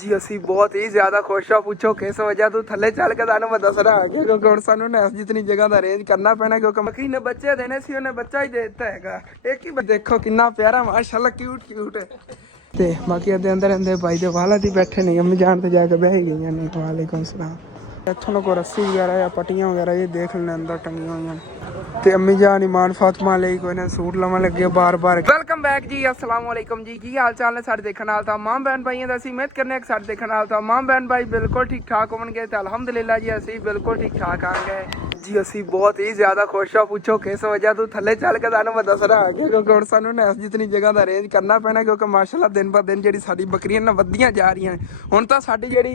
जी असी बहुत ही ज्यादा खुश हाँ। पूछो किस वजह तू थले चल के मैं दसना आ गया क्योंकि हम सानू नैस जितनी जगह का अरेंज करना पैना क्योंकि बकरी ने बच्चे देने सी उन्हें बच्चा ही दे दिता है। एक ही देखो कितना प्यारा माशाल्लाह क्यूट क्यूट है। ते बाकी अंदर अंदर भाई दे वाला दी बैठे नहीं अम्मी जान ते जाके बह गई नहीं। वालेकुम सलाम। इत्थों को रस्सी वगैरह या पट्टियां वगैरह ये देख लेने अंदर टंगी हुई हैं। ते अम्मी जान ईमान फातिमा ले कोई ना सूट लवन लगे बार बार। वेलकम बैक जी अस्सलाम वालेकुम जी की हाल चाल ने साडे देखण वाल ता मां बहन भाइयों दा असीं उम्मीद करने साडे देखण वाल ता मां बहन भाई बिल्कुल ठीक ठाक होवणगे ते अल्हम्दुलिल्लाह जी असीं बिल्कुल ठीक ठाक आंगे जी। असीं बहुत ही ज्यादा खुश हाँ। पूछो किस वजह तू थले चल के मैं दसना आ गया क्योंकि हुण सानू नैस जितनी जगह का अरेंज करना पैना क्योंकि माशाल्लाह दिन ब दिन जिहड़ी साडी बकरियां ना वधियां जा रही हैं। हुण तां साडी जिहड़ी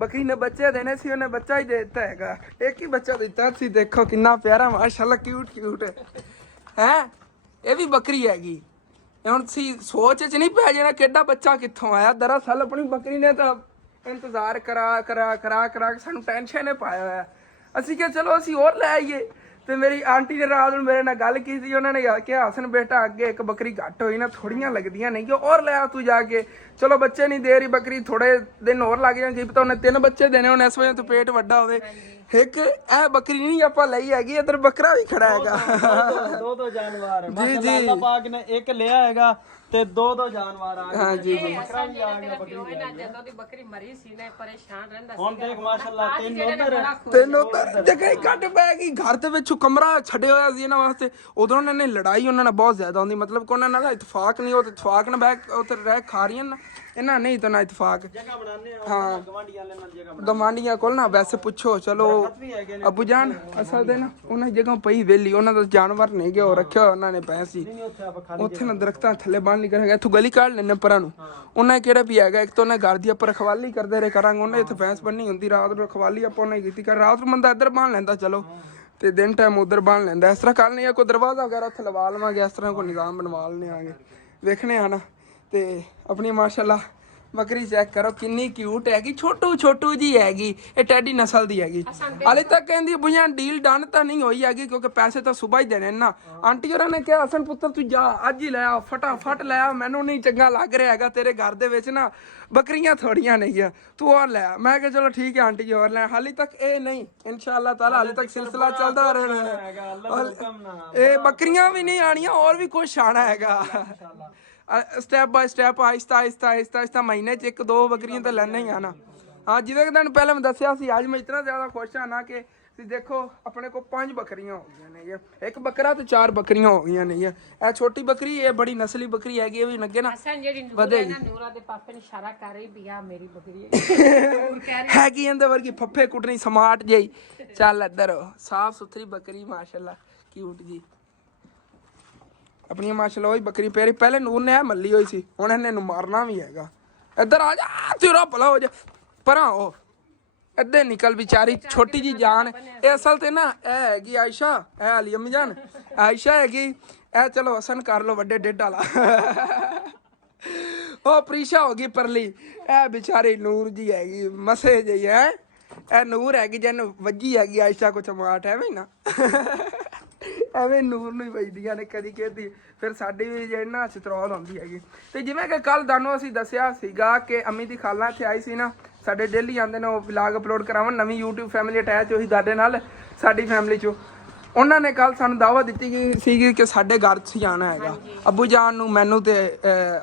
बकरी ने बच्चे देने सी उन्हें बच्चा ही दे दिता है। एक ही बच्चा दिता सी देखो कितना प्यारा माशाल्लाह क्यूट क्यूट है। ये भी बकरी हैगी हुण सी सोच च नहीं पै जाना किड्डा बच्चा कित्थों आया। दरअसल अपनी बकरी ने तो इंतजार करा करा करा करा सानू टेंशन ने पाया हुआ। असी क्या चलो असी और लै आईए तो मेरी आंटी ने रात में मेरे नाल गल की थी। उन्होंने कहा हसन बेटा अगे एक बकरी घट हुई ना थोड़ियां लगदियां नहीं और ले आ तू जाके। चलो बच्चे नहीं दे रही बकरी थोड़े दिन और लग जाए पता उन्हें 3 बच्चे देने होने इस वजह तो पेट वड्डा होवे। एक ए बकरी नहीं आपां लई हैगी इधर बकरा भी खड़ा हैगा। दो जानवर जी जी अल्लाह पाक ने एक लिया हैगा ते दो जानवर आ गए। हाँ जी जी बकरा भी आ गया बकरी मरी सी ने परेशान रहंदा हुन देख माशाल्लाह तीन उधर जगह घट पै गई घर ਦੇ ਵਿੱਚ ਕਮਰਾ ਛੱਡਿਆ ਹੋਇਆ ਸੀ ਇਹਨਾਂ ਵਾਸਤੇ। ਉਦੋਂ ਉਹਨਾਂ ਨੇ ਲੜਾਈ ਉਹਨਾਂ ਨਾਲ ਬਹੁਤ ਜ਼ਿਆਦਾ ਹੁੰਦੀ ਮਤਲਬ ਕਿ ਉਹਨਾਂ ਨਾਲ ਇਤਫਾਕ ਨਹੀਂ ਉਹ ਇਤਫਾਕ ਨਾਲ ਬੈਠ ਉੱਥੇ ਰਹਿ ਖਾ ਰਹੀਆਂ ਨਾ ਇਹਨਾਂ ਨਹੀਂ ਤਾਂ ਨਾ ਇਤਫਾਕ जगह बनाने हाँ गवांडी वाले नाल जगह ਗਵਾਂਡੀਆਂ ਕੋਲ ਨਾ ਵੈਸੇ ਪੁੱਛੋ ਚਲੋ ਅੱਬੂ ਜਾਨ ਅਸਲ ਦੇ ਨਾ ਉਹਨਾਂ ਦੀ ਜਗ੍ਹਾ ਪਈ ਵੇਲੀ ਉਹਨਾਂ ਦਾ ਜਾਨਵਰ ਨਹੀਂ ਗਿਆ ਉਹ ਰੱਖਿਆ ਉਹਨਾਂ ਨੇ ਭੈਂਸ ਸੀ ਉੱਥੇ ਆਪਾਂ ਖਾਲੀ ਉੱਥੇ ਨਾ ਦਰਖਤਾਂ ਥੱਲੇ ਬੰਨ ਨਹੀਂ ਕਰਾਂਗੇ ਇੱਥੋਂ ਗਲੀ ਕੱਢ ਲੈਣੇ ਪਰਾਂ ਨੂੰ। ਉਹਨਾਂ ਕਿਹੜਾ ਵੀ ਹੈਗਾ ਇੱਕ ਤਾਂ ਉਹਨੇ ਘਰ ਦੀ ਆਪਾਂ ਰਖਵਾਲੀ ਕਰਦੇ ਰਹੇ ਕਰਾਂਗੇ ਉਹਨੇ ਇੱਥੇ ਭੈਂਸ ਬੰਨੀ ਹੁੰਦੀ ਰਾਤ ਨੂੰ ਰਖਵਾਲੀ ਆਪਾਂ ਉਹਨੇ ਕੀਤੀ ਕਰ ਰਾਤ ਨੂੰ ਬੰਦਾ ਇੱਧਰ ਬੰਨ ਲੈਂਦਾ ਚਲੋ ਤੇ ਦਿਨ ਟਾਈਮ ਉਧਰ ਬੰਨ ਲੈਂਦਾ। ਇਸ ਤਰ੍ਹਾਂ ਕਰ ਨਹੀਂ ਕੋਈ ਦਰਵਾਜ਼ਾ ਵਗੈਰਾ ਉੱਥੇ ਲਵਾ ਲਵਾਂਗੇ ਇਸ ਤਰ੍ਹਾਂ ਕੋਈ ਨਿਜ਼ਾਮ ਬਣਵਾ ਲੈਣੇ ਆਗੇ ਵੇਖਣੇ ਆ ਨਾ। ਤੇ ਆਪਣੀ ਮਾਸ਼ਾਅੱਲਾ बकरी चेक करो किन्नी क्यूट हैगी छोटू छोटू जी हैगी ये टैडी नस्ल दी हैगी। हाले तक कहंदी भैया डील डन तो नहीं हुई हैगी क्योंकि पैसे तो सुबह ही देने ना। आंटी होरां ने कहा हसन पुत्र तू जा अज ही लै आ फटाफट लै आ मैनू नहीं चंगा लग रहा हैगा तेरे घर दे विच ना बकरियां थोड़ियां नहीं है तू और लै। मैं कहा चलो ठीक है आंटी जी और लै। हाले तक ये नहीं इंशाअल्लाह ताला हाले तक सिलसिला चलता रहना। ये बकरियां भी नहीं आनियां और भी कुछ आना हैगा step bye step Aahista Aahista Aahista Aahista महीने च 1-2 बकरियां तो लेना ही आना। हाँ जिवें कि तुहानूं पहले मैं दस्सिया सी अज मैं इतना ज़्यादा खुश हाँ ना कि देखो अपने को 5 बकरियां हो गई ने। ये एक बकरा तो 4 बकरियां हो गई ने। ये छोटी बकरी ये बड़ी नस्ली बकरी हैगी ये भी लगे ना वधेगी नूरा दे पापे ने इशारा कर रही बिया मेरी बकरी हैगी इंदे वर्गी फफे कुटनी स्मार्ट जेही। चल इधर साफ सुथरी बकरी माशाल्लाह क्यूट जी अपनी माशाल्लाह वही बकरी प्यारी। पहले नूर ने मल्ली हुई सी हुण इन्हें मारना भी हैगा। इधर आ जा तेरा भला हो जा परा हो इधर निकल बेचारी छोटी जी जान। ये असल ते ना ए हैगी आयशा ए अली अम्मी जान आयशा हैगी ए चलो हसन कर लो वड्डे डेढ़ वाला ओ प्रीशा हो गई परली ए बेचारी नूर जी हैगी मसे जी है ए नूर हैगी जिन वजी हैगी आयशा को चमाट है भी ना ਐਵੇਂ ਨੂਰ ਨੂੰ ਹੀ ਵੱਜਦੀਆਂ ਨੇ ਕਦੀ ਕਦੀ ਫਿਰ ਸਾਡੀ ਵੀ ਜਿਹੜੀ ਨਾ ਚਤਰੌਲ ਹੁੰਦੀ ਹੈਗੀ। ਤੇ ਜਿਵੇਂ ਕਿ ਕੱਲ ਤੁਹਾਨੂੰ ਅਸੀਂ ਦੱਸਿਆ ਸੀਗਾ ਕਿ ਅੰਮੀ ਦੀ ਖਾਲਾ ਇੱਥੇ ਆਈ ਸੀ ਨਾ ਸਾਡੇ ਡੇਲੀ ਆਉਂਦੇ ਨੇ ਉਹ ਵਲੌਗ ਅਪਲੋਡ ਕਰਾਉਣ ਨਵੀਂ YouTube ਫੈਮਿਲੀ ਅਟੈਚ ਹੋਈ ਸਾਡੇ ਨਾਲ ਸਾਡੀ ਫੈਮਿਲੀ 'ਚੋਂ। ਉਹਨਾਂ ਨੇ ਕੱਲ ਸਾਨੂੰ ਦਾਅਵਤ ਦਿੱਤੀ ਗਈ ਸੀਗੀ ਕਿ ਸਾਡੇ ਘਰ 'ਚ ਹੀ ਆਉਣਾ ਹੈਗਾ ਅੱਬੂ ਜਾਨ ਨੂੰ ਮੈਨੂੰ ਤੇ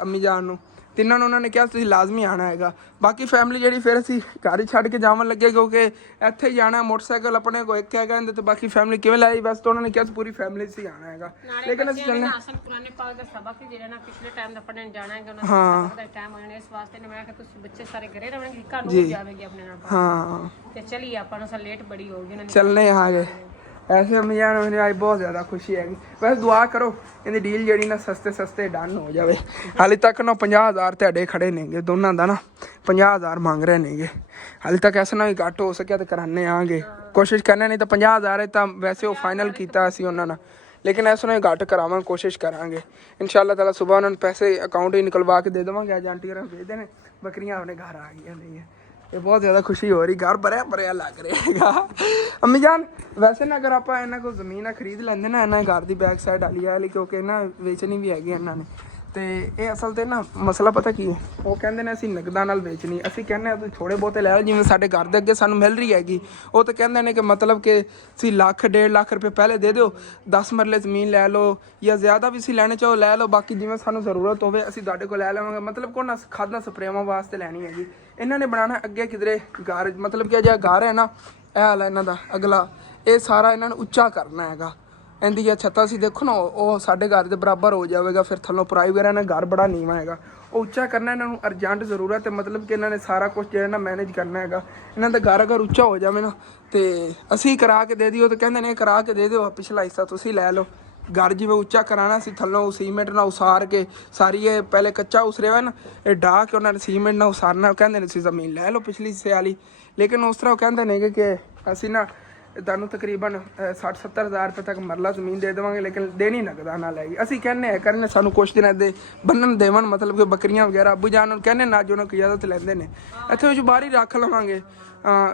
ਅੰਮੀ ਜਾਨ ਨੂੰ ਤਿੰਨਾਂ ਨੂੰ ਉਹਨਾਂ ਨੇ ਕਿਹਾ ਤੁਸੀਂ ਲਾਜ਼ਮੀ ਆਉਣਾ ਹੈਗਾ। ਬਾਕੀ ਫੈਮਿਲੀ ਜਿਹੜੀ ਫਿਰ ਅਸੀਂ ਘਰ ਹੀ ਛੱਡ ਕੇ ਜਾਵਣ ਲੱਗੇ ਕਿਉਂਕਿ ਇੱਥੇ ਹੀ ਜਾਣਾ ਮੋਟਰਸਾਈਕਲ ਆਪਣੇ ਕੋਲ ਇੱਕ ਹੈਗਾ ਇਹਦੇ ਤੇ ਬਾਕੀ ਫੈਮਿਲੀ ਕਿਵੇਂ ਲਾਈ ਬਸ ਤਾਂ ਉਹਨਾਂ ਨੇ ਕਿਹਾ ਪੂਰੀ ਫੈਮਿਲੀ ਸੀ ਆਉਣਾ ਹੈਗਾ। ਲੇਕਿਨ ਅਸੀਂ ਚੱਲਣਾ ਪੁਰਾਣੇ ਪਾਕ ਦਾ ਸਬਕ ਜਿਹੜਾ ਨਾ ਪਿਛਲੇ ਟਾਈਮ ਦਾ ਪੜਨ ਜਾਣਾ ਹੈਗਾ ਉਹਨਾਂ ਦਾ ਟਾਈਮ ਹੋਣਾ ਇਸ ਵਾਸਤੇ ਨੇ ਮੈਂ ਕਿਹਾ ਤੁਸੀਂ ਬੱਚੇ ਸਾਰੇ ਘਰੇ ਰਹਿਣਗੇ ਘਰ ਨੂੰ ਜਾਵੇਗੀ ਆਪਣੇ ਨਾਲ। ਹਾਂ ਤੇ ਚਲੀ ਆਪਾਂ ਨੂੰ ਲੇਟ ਬੜੀ ਹੋ ਗਈ ਉਹਨਾਂ ਨੇ ਚੱਲਨੇ ਆ ਗਏ ऐसे अम्मी जान मैंने आज बहुत ज़्यादा खुशी हैगी। वैसे दुआ करो इनकी डील जी ना सस्ते सस्ते डन हो जाए। हाले तक ना 50,000 ਤੁਹਾਡੇ खड़े नेगे दोनों का ना 50,000 मांग रहे नेगे। हाले तक ऐसा ना भी घट हो सकिया तो कराने आगे कोशिश करने नहीं तो 50,000 है तो वैसे वो फाइनल किया उन्होंने लेकिन ऐसा ना घट कराव कोशिश करांगे इंशाअल्लाह ताला। सुबह उन्होंने पैसे अकाउंट ही निकलवा के दे देवांगे। अज आंटी होर भेज देने बकरियां अपने घर आ गई नहीं है। ये बहुत ज़्यादा खुशी हो रही घर भरिया भरिया लग रहा है। अम्मी जान वैसे ना अगर आप इन्हों को जमीन खरीद लेंगे ना इन्होंने घर की बैक साइड वाली है क्योंकि ना वेचनी भी हैगी इन्होंने ਤੇ ਇਹ ਅਸਲ ਤੇ ਨਾ ਮਸਲਾ ਪਤਾ ਕੀ ਹੈ, ਉਹ ਕਹਿੰਦੇ ਨੇ ਅਸੀਂ ਨਗਦਾਂ ਨਾਲ ਵੇਚਣੀ, ਅਸੀਂ ਕਹਿੰਦੇ ਆ ਤੁਸੀਂ ਥੋੜੇ ਬਹੁਤੇ ਲੈ ਲਓ, ਜਿਵੇਂ ਸਾਡੇ ਘਰ ਦੇ ਅੱਗੇ ਸਾਨੂੰ ਮਿਲ ਰਹੀ ਹੈਗੀ। ਉਹ ਤਾਂ ਕਹਿੰਦੇ ਨੇ ਕਿ ਮਤਲਬ ਕਿ ਤੁਸੀਂ ਲੱਖ 1.5 ਲੱਖ ਰੁਪਏ ਪਹਿਲੇ ਦੇ ਦਿਓ, 10 ਮਰਲੇ ਜ਼ਮੀਨ ਲੈ ਲਓ ਜਾਂ ਜ਼ਿਆਦਾ ਵੀ ਤੁਸੀਂ ਲੈਣੇ ਚਾਹੋ ਲੈ ਲਓ, ਬਾਕੀ ਜਿਵੇਂ ਸਾਨੂੰ ਜ਼ਰੂਰਤ ਹੋਵੇ ਅਸੀਂ ਤੁਹਾਡੇ ਕੋਲ ਲੈ ਲਵਾਂਗੇ। ਮਤਲਬ ਕੋਨਾ ਖਾਦਾਂ ਸਪਰੇਵਾਂ ਵਾਸਤੇ ਲੈਣੀ ਹੈਗੀ। ਇਹਨਾਂ ਨੇ ਬਣਾਉਣਾ ਅੱਗੇ ਕਿਧਰੇ ਘਰ, ਮਤਲਬ ਕਿ ਜਿਹੜਾ ਘਰ ਹੈ ਨਾ ਇਹ ਹਾਲ ਹੈ ਇਹਨਾਂ ਦਾ ਅਗਲਾ, ਇਹ ਸਾਰਾ ਇਹਨਾਂ ਨੂੰ ਉੱਚਾ ਕਰਨਾ ਹੈਗਾ। ਇਹਦੀ ਜੇ ਛੱਤਾਂ ਸੀ ਦੇਖੋ ਨਾ, ਉਹ ਸਾਡੇ ਘਰ ਦੇ ਬਰਾਬਰ ਹੋ ਜਾਵੇਗਾ, ਫਿਰ ਥੱਲੋਂ ਪਰਾਈ ਵਗੈਰਾ ਨਾ ਘਰ ਬੜਾ ਨੀਵਾਂ ਹੈਗਾ, ਉਹ ਉੱਚਾ ਕਰਨਾ ਇਹਨਾਂ ਨੂੰ ਅਰਜੈਂਟ ਜ਼ਰੂਰਤ ਹੈ। ਮਤਲਬ ਕਿ ਇਹਨਾਂ ਨੇ ਸਾਰਾ ਕੁਝ ਜਿਹੜਾ ਨਾ ਮੈਨੇਜ ਕਰਨਾ ਹੈਗਾ। ਇਹਨਾਂ ਦਾ ਘਰ ਅਗਰ ਉੱਚਾ ਹੋ ਜਾਵੇ ਨਾ ਤੇ ਅਸੀਂ ਕਰਾ ਕੇ ਦੇ ਦਿਓ, ਤਾਂ ਕਹਿੰਦੇ ਨੇ ਕਰਾ ਕੇ ਦੇ ਦਿਓ, ਪਿਛਲਾ ਹਿੱਸਾ ਤੁਸੀਂ ਲੈ ਲਓ। ਘਰ ਜਿਵੇਂ ਉੱਚਾ ਕਰਾਉਣਾ ਸੀ, ਥੱਲੋਂ ਸੀਮੈਂਟ ਨਾਲ ਉਸਾਰ ਕੇ ਸਾਰੀ, ਇਹ ਪਹਿਲੇ ਕੱਚਾ ਉਸਰਿਆ ਹੋਇਆ ਨਾ, ਇਹ ਢਾਹ ਕੇ ਉਹਨਾਂ ਨੇ ਸੀਮੈਂਟ ਨਾਲ ਉਸਾਰਨਾ। ਕਹਿੰਦੇ ਨੇ ਤੁਸੀਂ ਜ਼ਮੀਨ ਲੈ ਲਓ ਪਿਛਲੀ ਹਿੱਸੇ ਵਾਲੀ, ਲੇਕਿਨ ਉਸ ਤਰ੍ਹਾਂ ਉਹ ਕਹਿੰਦੇ ਨੇ ਕਿ ਅਸੀਂ ਨਾ ਤੁਹਾਨੂੰ ਤਕਰੀਬਨ 60-70 ਹਜ਼ਾਰ ਰੁਪਏ ਤੱਕ ਮਰਲਾ ਜ਼ਮੀਨ ਦੇ ਦੇਵਾਂਗੇ, ਲੇਕਿਨ ਦੇਣੀ ਨਗਦਾ ਨਾਲ ਹੈਗੀ। ਅਸੀਂ ਕਹਿੰਦੇ ਆ ਕਰਨੇ ਸਾਨੂੰ ਕੁਛ ਦਿਨਾਂ ਦੇ ਬੰਨਣ ਦੇਵਣ, ਮਤਲਬ ਕਿ ਬੱਕਰੀਆਂ ਵਗੈਰਾ ਅੱਬੂ ਜਾਨ ਨੂੰ ਕਹਿੰਦੇ ਨਾ, ਜੋ ਉਹਨਾਂ ਕੋਲ ਇਜਾਜ਼ਤ ਲੈਂਦੇ ਨੇ, ਇੱਥੇ ਵਿੱਚ ਬਾਹਰ ਹੀ ਰੱਖ ਲਵਾਂਗੇ,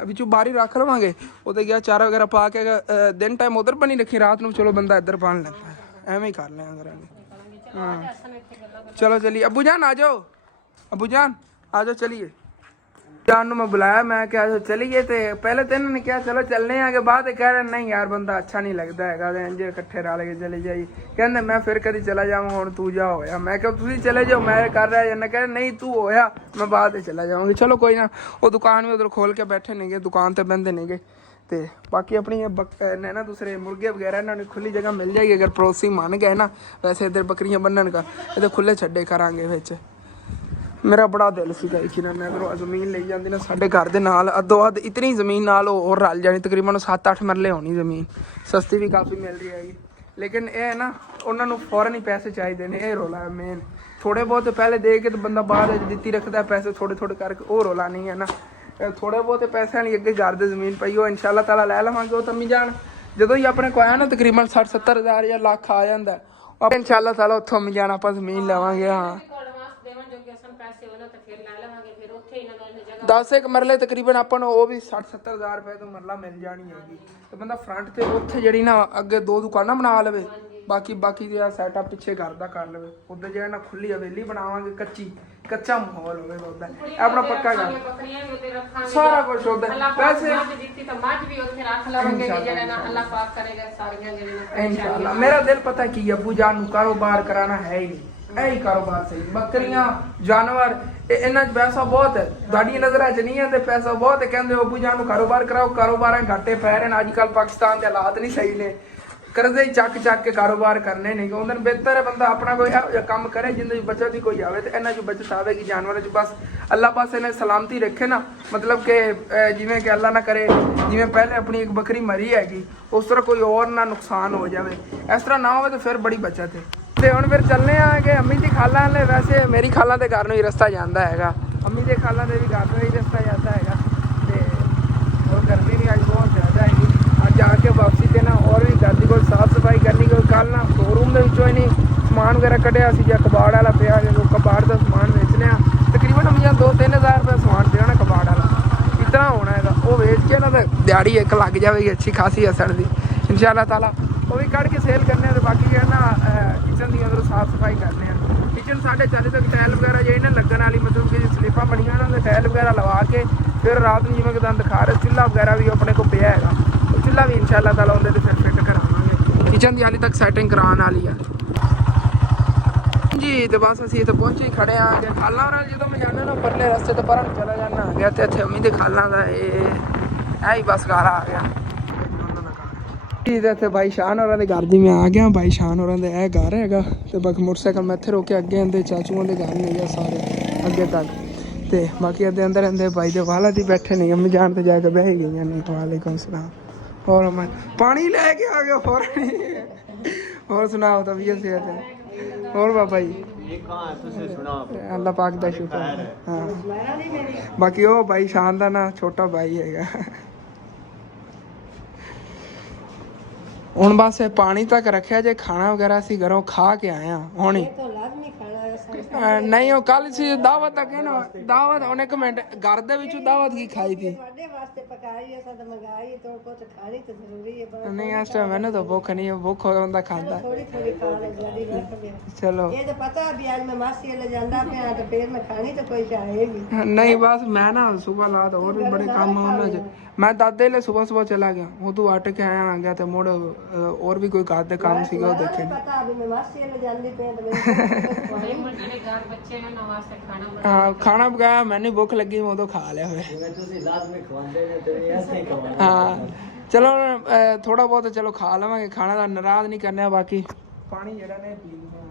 ਵਿੱਚੋਂ ਬਾਹਰ ਹੀ ਰੱਖ ਲਵਾਂਗੇ। ਉਹਦੇ ਗਿਆ ਚਾਰਾ ਵਗੈਰਾ ਪਾ ਕੇ ਦਿਨ ਟਾਈਮ ਉਧਰ ਬਣੀ ਰੱਖੀ, ਰਾਤ ਨੂੰ ਚਲੋ ਬੰਦਾ ਇੱਧਰ ਪਾਣ ਲੈਂਦਾ ਹੈ, ਐਵੇਂ ਹੀ ਕਰ ਲਿਆ ਕਰਾਂਗੇ। ਹਾਂ ਚਲੋ ਚਲੀਏ, ਅੱਬੂ ਜਾਨ ਆ ਜਾਓ, ਅੱਬੂ ਜਾਨ ਆ ਜਾਓ, ਚਲੀਏ। ਜਾन ਨੂੰ मैं बुलाया, मैं क्या चलिए, तो पहले तो इन्होंने क्या चलो चलने आगे, बाद कह रहे नहीं यार बंदा अच्छा नहीं लगता है, इंजे इकट्ठे रल के चले जाइए। कहते मैं फिर कभी चला जाऊँगा, हुण तू जा होया। मैं क्या तुम चले जाओ, मैं कर रहा है, कह नहीं तू होया, मैं बाद चला जाऊँगी। चलो कोई ना, वो दुकान भी उधर खोल के बैठे नहीं गए, दुकान तो बंद नहीं गए। तो बाकी अपनी ने ना दूसरे मुर्गे वगैरह इन्होंने खुली जगह मिल जाएगी अगर पड़ोसी मान गए ना। वैसे इधर बकरियां बन्नन का ये तो खुले छड्डे करांगे विच। मेरा बड़ा दिल सीगा कि ना मैं अगर ज़मीन ले जाती ना साढ़े घर के नाल अद्धो अध इतनी ज़मीन नाल और रल जानी, तकरीबन 7-8 मरले होनी ज़मीन, सस्ती भी काफ़ी मिल रही हैगी। लेकिन ये ना उन्होंने फौरन ही पैसे चाहिए ने, ये रोला है मेन। थोड़े बहुत पहले दे के तो बंदा बाद दित्ती रखता है पैसे थोड़े थोड़े करके, वो रोला नहीं है ना। थोड़े बहुत पैसे नहीं अगे घर की ज़मीन पई हो इंशाअल्लाह ताला लै लवांगे। वो तम्मी जान जो ही अपने को आया ना तकरीबन 60-70 हज़ार या लाख आ जाता है, इंशाअल्लाह ताला उत्थों अम्मी जान आप ज़मीन लवांगे। हाँ 10 एक मरले तकरीबन अपन वो भी 60-70 हज़ार रुपए तो मरला मिल जानी हैगी। तो बंदा फ्रंट ते उत्थे जड़ी ना अगे 2 दुकाना बना लवे, बाकी जो सैटअप पिछे घर का कर लवे। उधर जो ना खुली हवेली बनावांगे, कच्चा माहौल होवे उधर, अपना पक्का घर सारा कुछ उधर। वैसे इंशाअल्लाह मेरा दिल पता की अब्बू जान कारोबार कराना है ही नहीं, यही कारोबार सही। बकरियां जानवर इन्हां च पैसा बहुत है, तुहाडी नज़रां च नहीं है ते पैसा बहुत है। कहंदे अब्बू जान कारोबार कराओ, कारोबार घाटे पै रहे हैं अजकल, पाकिस्तान के हालात नहीं सही ने, करजे चक के कारोबार करने नहीं। उन्हें बेहतर है बंदा अपना कोई काम करे जिंदगी बचत ही कोई आवे, तो इन्हां च बचत आवेगी जानवर च। बस अल्लाह पास इन्हें सलामती रखे ना, मतलब कि जिवें कि अल्लाह ना करे जिवें पहले अपनी एक बकरी मरी हैगी उस तरह कोई और ना नुकसान हो जाए, इस तरह ना हो तो फिर बड़ी बचत है। ਤੇ ਹੁਣ ਫਿਰ ਚੱਲਨੇ ਆ ਕਿ ਅੰਮੀ ਦੀ ਖਾਲਾਂ ਨੇ, ਵੈਸੇ ਮੇਰੀ ਖਾਲਾਂ ਦੇ ਘਰ ਨੂੰ ਹੀ ਰਸਤਾ ਜਾਂਦਾ ਹੈਗਾ, ਅੰਮੀ ਦੇ ਖਾਲਾਂ ਦੇ ਵੀ ਘਰ ਨੂੰ ਹੀ ਰਸਤਾ ਜਾਂਦਾ ਹੈਗਾ। ਤੇ ਹੋਰ ਗਰਮੀ ਵੀ ਅੱਜ ਬਹੁਤ ਜ਼ਿਆਦਾ ਹੈਗੀ, ਅੱਜ ਆ ਕੇ ਵਾਪਸੀ ਤੇ ਨਾ ਹੋਰ ਵੀ ਘਰ ਦੀ ਕੋਈ ਸਾਫ਼ ਸਫਾਈ ਕਰਨੀ। ਕੋਈ ਕੱਲ੍ਹ ਨਾ ਸ਼ੋਰੂਮ ਦੇ ਵਿੱਚੋਂ ਹੀ ਨਹੀਂ ਸਮਾਨ ਵਗੈਰਾ ਕੱਢਿਆ ਸੀ, ਜਾਂ ਕਬਾੜ ਵਾਲਾ ਪਿਆ, ਜਦੋਂ ਕਬਾੜ ਦਾ ਸਮਾਨ ਵੇਚਨੇ ਆ ਤਕਰੀਬਨ ਅੰਮੀ 2-3 ਹਜ਼ਾਰ ਰੁਪਏ ਸਮਾਨ ਪਿਆ ਨਾ ਕਬਾੜ ਵਾਲਾ, ਇਤਨਾ ਹੋਣਾ ਹੈਗਾ। ਉਹ ਵੇਚ ਕੇ ਨਾ ਤਾਂ ਦਿਹਾੜੀ ਇੱਕ ਲੱਗ ਜਾਵੇਗੀ ਅੱਛੀ ਖਾਸੀ ਅਸਰ ਦੀ इंशाअल्लाह ताला। वो भी कढ़ के सेल करने, बाकी जो है ना किचन की अंदर साफ सफाई करने। किचन 4:30 तक टाइल वगैरह जो ना लगन वाली, मतलब कि स्लिपां बनिया ना टाइल वगैरह लगा के फिर रात में जिवें कि दिखा रहे चूल्हा वगैरह भी अपने को पिया है, चूल्हा भी इंशाअल्लाह ताला उन्हें फिर फिट करावांगे। किचन की हाली तक सैटिंग कराने वाली है जी। तो बस असीं इत्थे पहुंचे ही खड़े हाँ कि खालां और जो मैं जाना ना परले रस्ते तो पर चला जाना गया, तो इत्थे अम्मी दे खालां दा ही बस घर आ गया। इत्थे भाई शान होरां दे घर जिवें आ गया, भाई शान होरां दे यह घर हैगा। तो बाकी मोटरसाइकिल मैं इत्थे रोके अगे आंदे चाचुआं दे घर नहीं सारे अगे तक, तो बाकी अद्धे अंदर आंदे भाई दे वाला दी बैठे नहीं। अम्मी जान तो जाके बह गई नहीं। वालेकुम सलाम। और मैं पानी लैके आ गया फौरन। और सुनाओ तबीयत सेहत है? और बाबा जी अल्लाह पाक दा शुक्र। हाँ बाकी वो भाई शान दा ना छोटा भाई हैगा। ਹੁਣ ਬਸ ਪਾਣੀ ਤੱਕ ਰੱਖਿਆ ਜੇ, ਖਾਣਾ ਵਗੈਰਾ ਅਸੀਂ ਘਰੋਂ ਖਾ ਕੇ ਆਏ ਹਾਂ। ਹੁਣ ਨਹੀਂ ਉਹ ਕੱਲ ਸੀ ਦਾਵਤ ਆ ਨਾ ਦਾਵਤ ਉਹਨੇ ਕਮੈਂਟ ਘਰ ਦੇ ਵਿੱਚ ਦਾਵਤ ਕੀ ਖਾਈ ਸੀ ਤੁਹਾਡੇ ਵਾਸਤੇ ਪਕਾਈ ਅਸਾਂ ਤਾਂ ਮੰਗਾਈ ਤੋਂ ਕੁਝ ਖਾਣੀ ਤਾਂ ਜ਼ਰੂਰੀ ਹੈ ਪਰ ਨਹੀਂ ਇਸ ਟਾਈਮ ਮੈਨੂੰ ਤਾਂ ਭੁੱਖ ਨਹੀਂ ਭੁੱਖ ਹੁੰਦਾ ਖਾਂਦਾ ਥੋੜੀ ਥੋੜੀ ਖਾ ਲੈ ਜਿਆਦੀ ਰੱਖ ਲਿਆ ਚਲੋ ਇਹ ਤਾਂ ਪਤਾ ਵੀ ਅੱਜ ਮੈਂ ਮਾਸੀ ਲੈ ਜਾਂਦਾ ਪਿਆ ਤੇ ਫੇਰ ਮੈਂ ਖਾਣੀ ਤਾਂ ਕੋਈ ਚਾਹੇਗੀ नहीं बस मैं ना सुबह ला था और भी बड़े काम होना चाहिए मैं दादे ले सुबह सुबह चला गया वो तो आटे के आया आ गया था मोड़ और भी कोई गाते काम सीखे वो देखे ਪਤਾ ਵੀ ਮੈਂ ਮਾਸੀ ਲੈ ਜਾਂਦੀ ਪਿਆ ਤੇ ਮੈਨੂੰ ਜਿਹੜੇ ਘਰ ਬੱਚੇ ਨੇ ਨਵਾਂ ਸੇ ਖਾਣਾ ਬਣਾ हाँ खाना पकाया मैंने भूख लगी मैं तो खा लिया हुए हाँ चलो थोड़ा बहुत चलो खा लवांगे खाना का नाराज नहीं करने बाकी पानी जरा ने पी लिया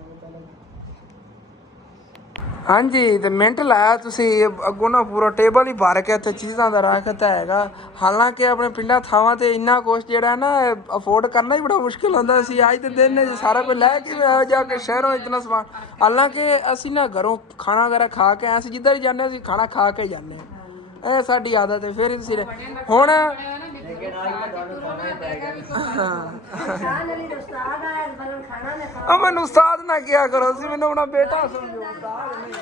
ਹਾਂਜੀ ਤੇ ਮਿੰਟ ਲਾਇਆ ਤੁਸੀਂ ਅੱਗੋਂ ਨਾ ਪੂਰਾ ਟੇਬਲ ਹੀ ਭਰ ਕੇ ਤੇ ਚੀਜ਼ਾਂ ਦਾ ਰੱਖਤਾ ਹੈਗਾ ਹਾਲਾਂਕਿ ਆਪਣੇ ਪਿੰਡਾਂ ਥਾਵਾਂ ਤੇ ਇੰਨਾ ਕੁਛ ਜਿਹੜਾ ਨਾ ਅਫੋਰਡ ਕਰਨਾ ਹੀ ਬੜਾ ਮੁਸ਼ਕਿਲ ਹੁੰਦਾ ਸੀ ਅੱਜ ਦੇ ਦਿਨ ਨੇ ਸਾਰਾ ਕੁਝ ਲੈ ਕੇ ਜਾ ਕੇ ਸ਼ਹਿਰੋਂ ਇਤਨਾ ਸਮਾਨ ਹਾਲਾਂਕਿ ਅਸੀਂ ਨਾ ਘਰੋਂ ਖਾਣਾ ਵਗੈਰਾ ਖਾ ਕੇ ਅਸੀਂ ਜਿੱਧਰ ਹੀ ਜਾਂਦੇ ਅਸੀਂ ਖਾਣਾ ਖਾ ਕੇ ਜਾਂਦੇ ਹਾਂ ਇਹ ਸਾਡੀ ਆਦਤ ਹੈ ਫਿਰ ਅਸੀਂ ਹੁਣ ਖਾਣ ਵਾਲੀ ਉਸਤਾਦ ਆਇਆ ਬਲਨ ਖਾਣਾ ਨੇ ਖਾ ਅਮਨ ਉਸਤਾਦ ਨਾ ਕਿਹਾ ਕਰੋ ਤੁਸੀਂ ਮੈਨੂੰ ਆਪਣਾ ਬੇਟਾ ਸਮਝੋ ਉਸਤਾਦ ਨਹੀਂ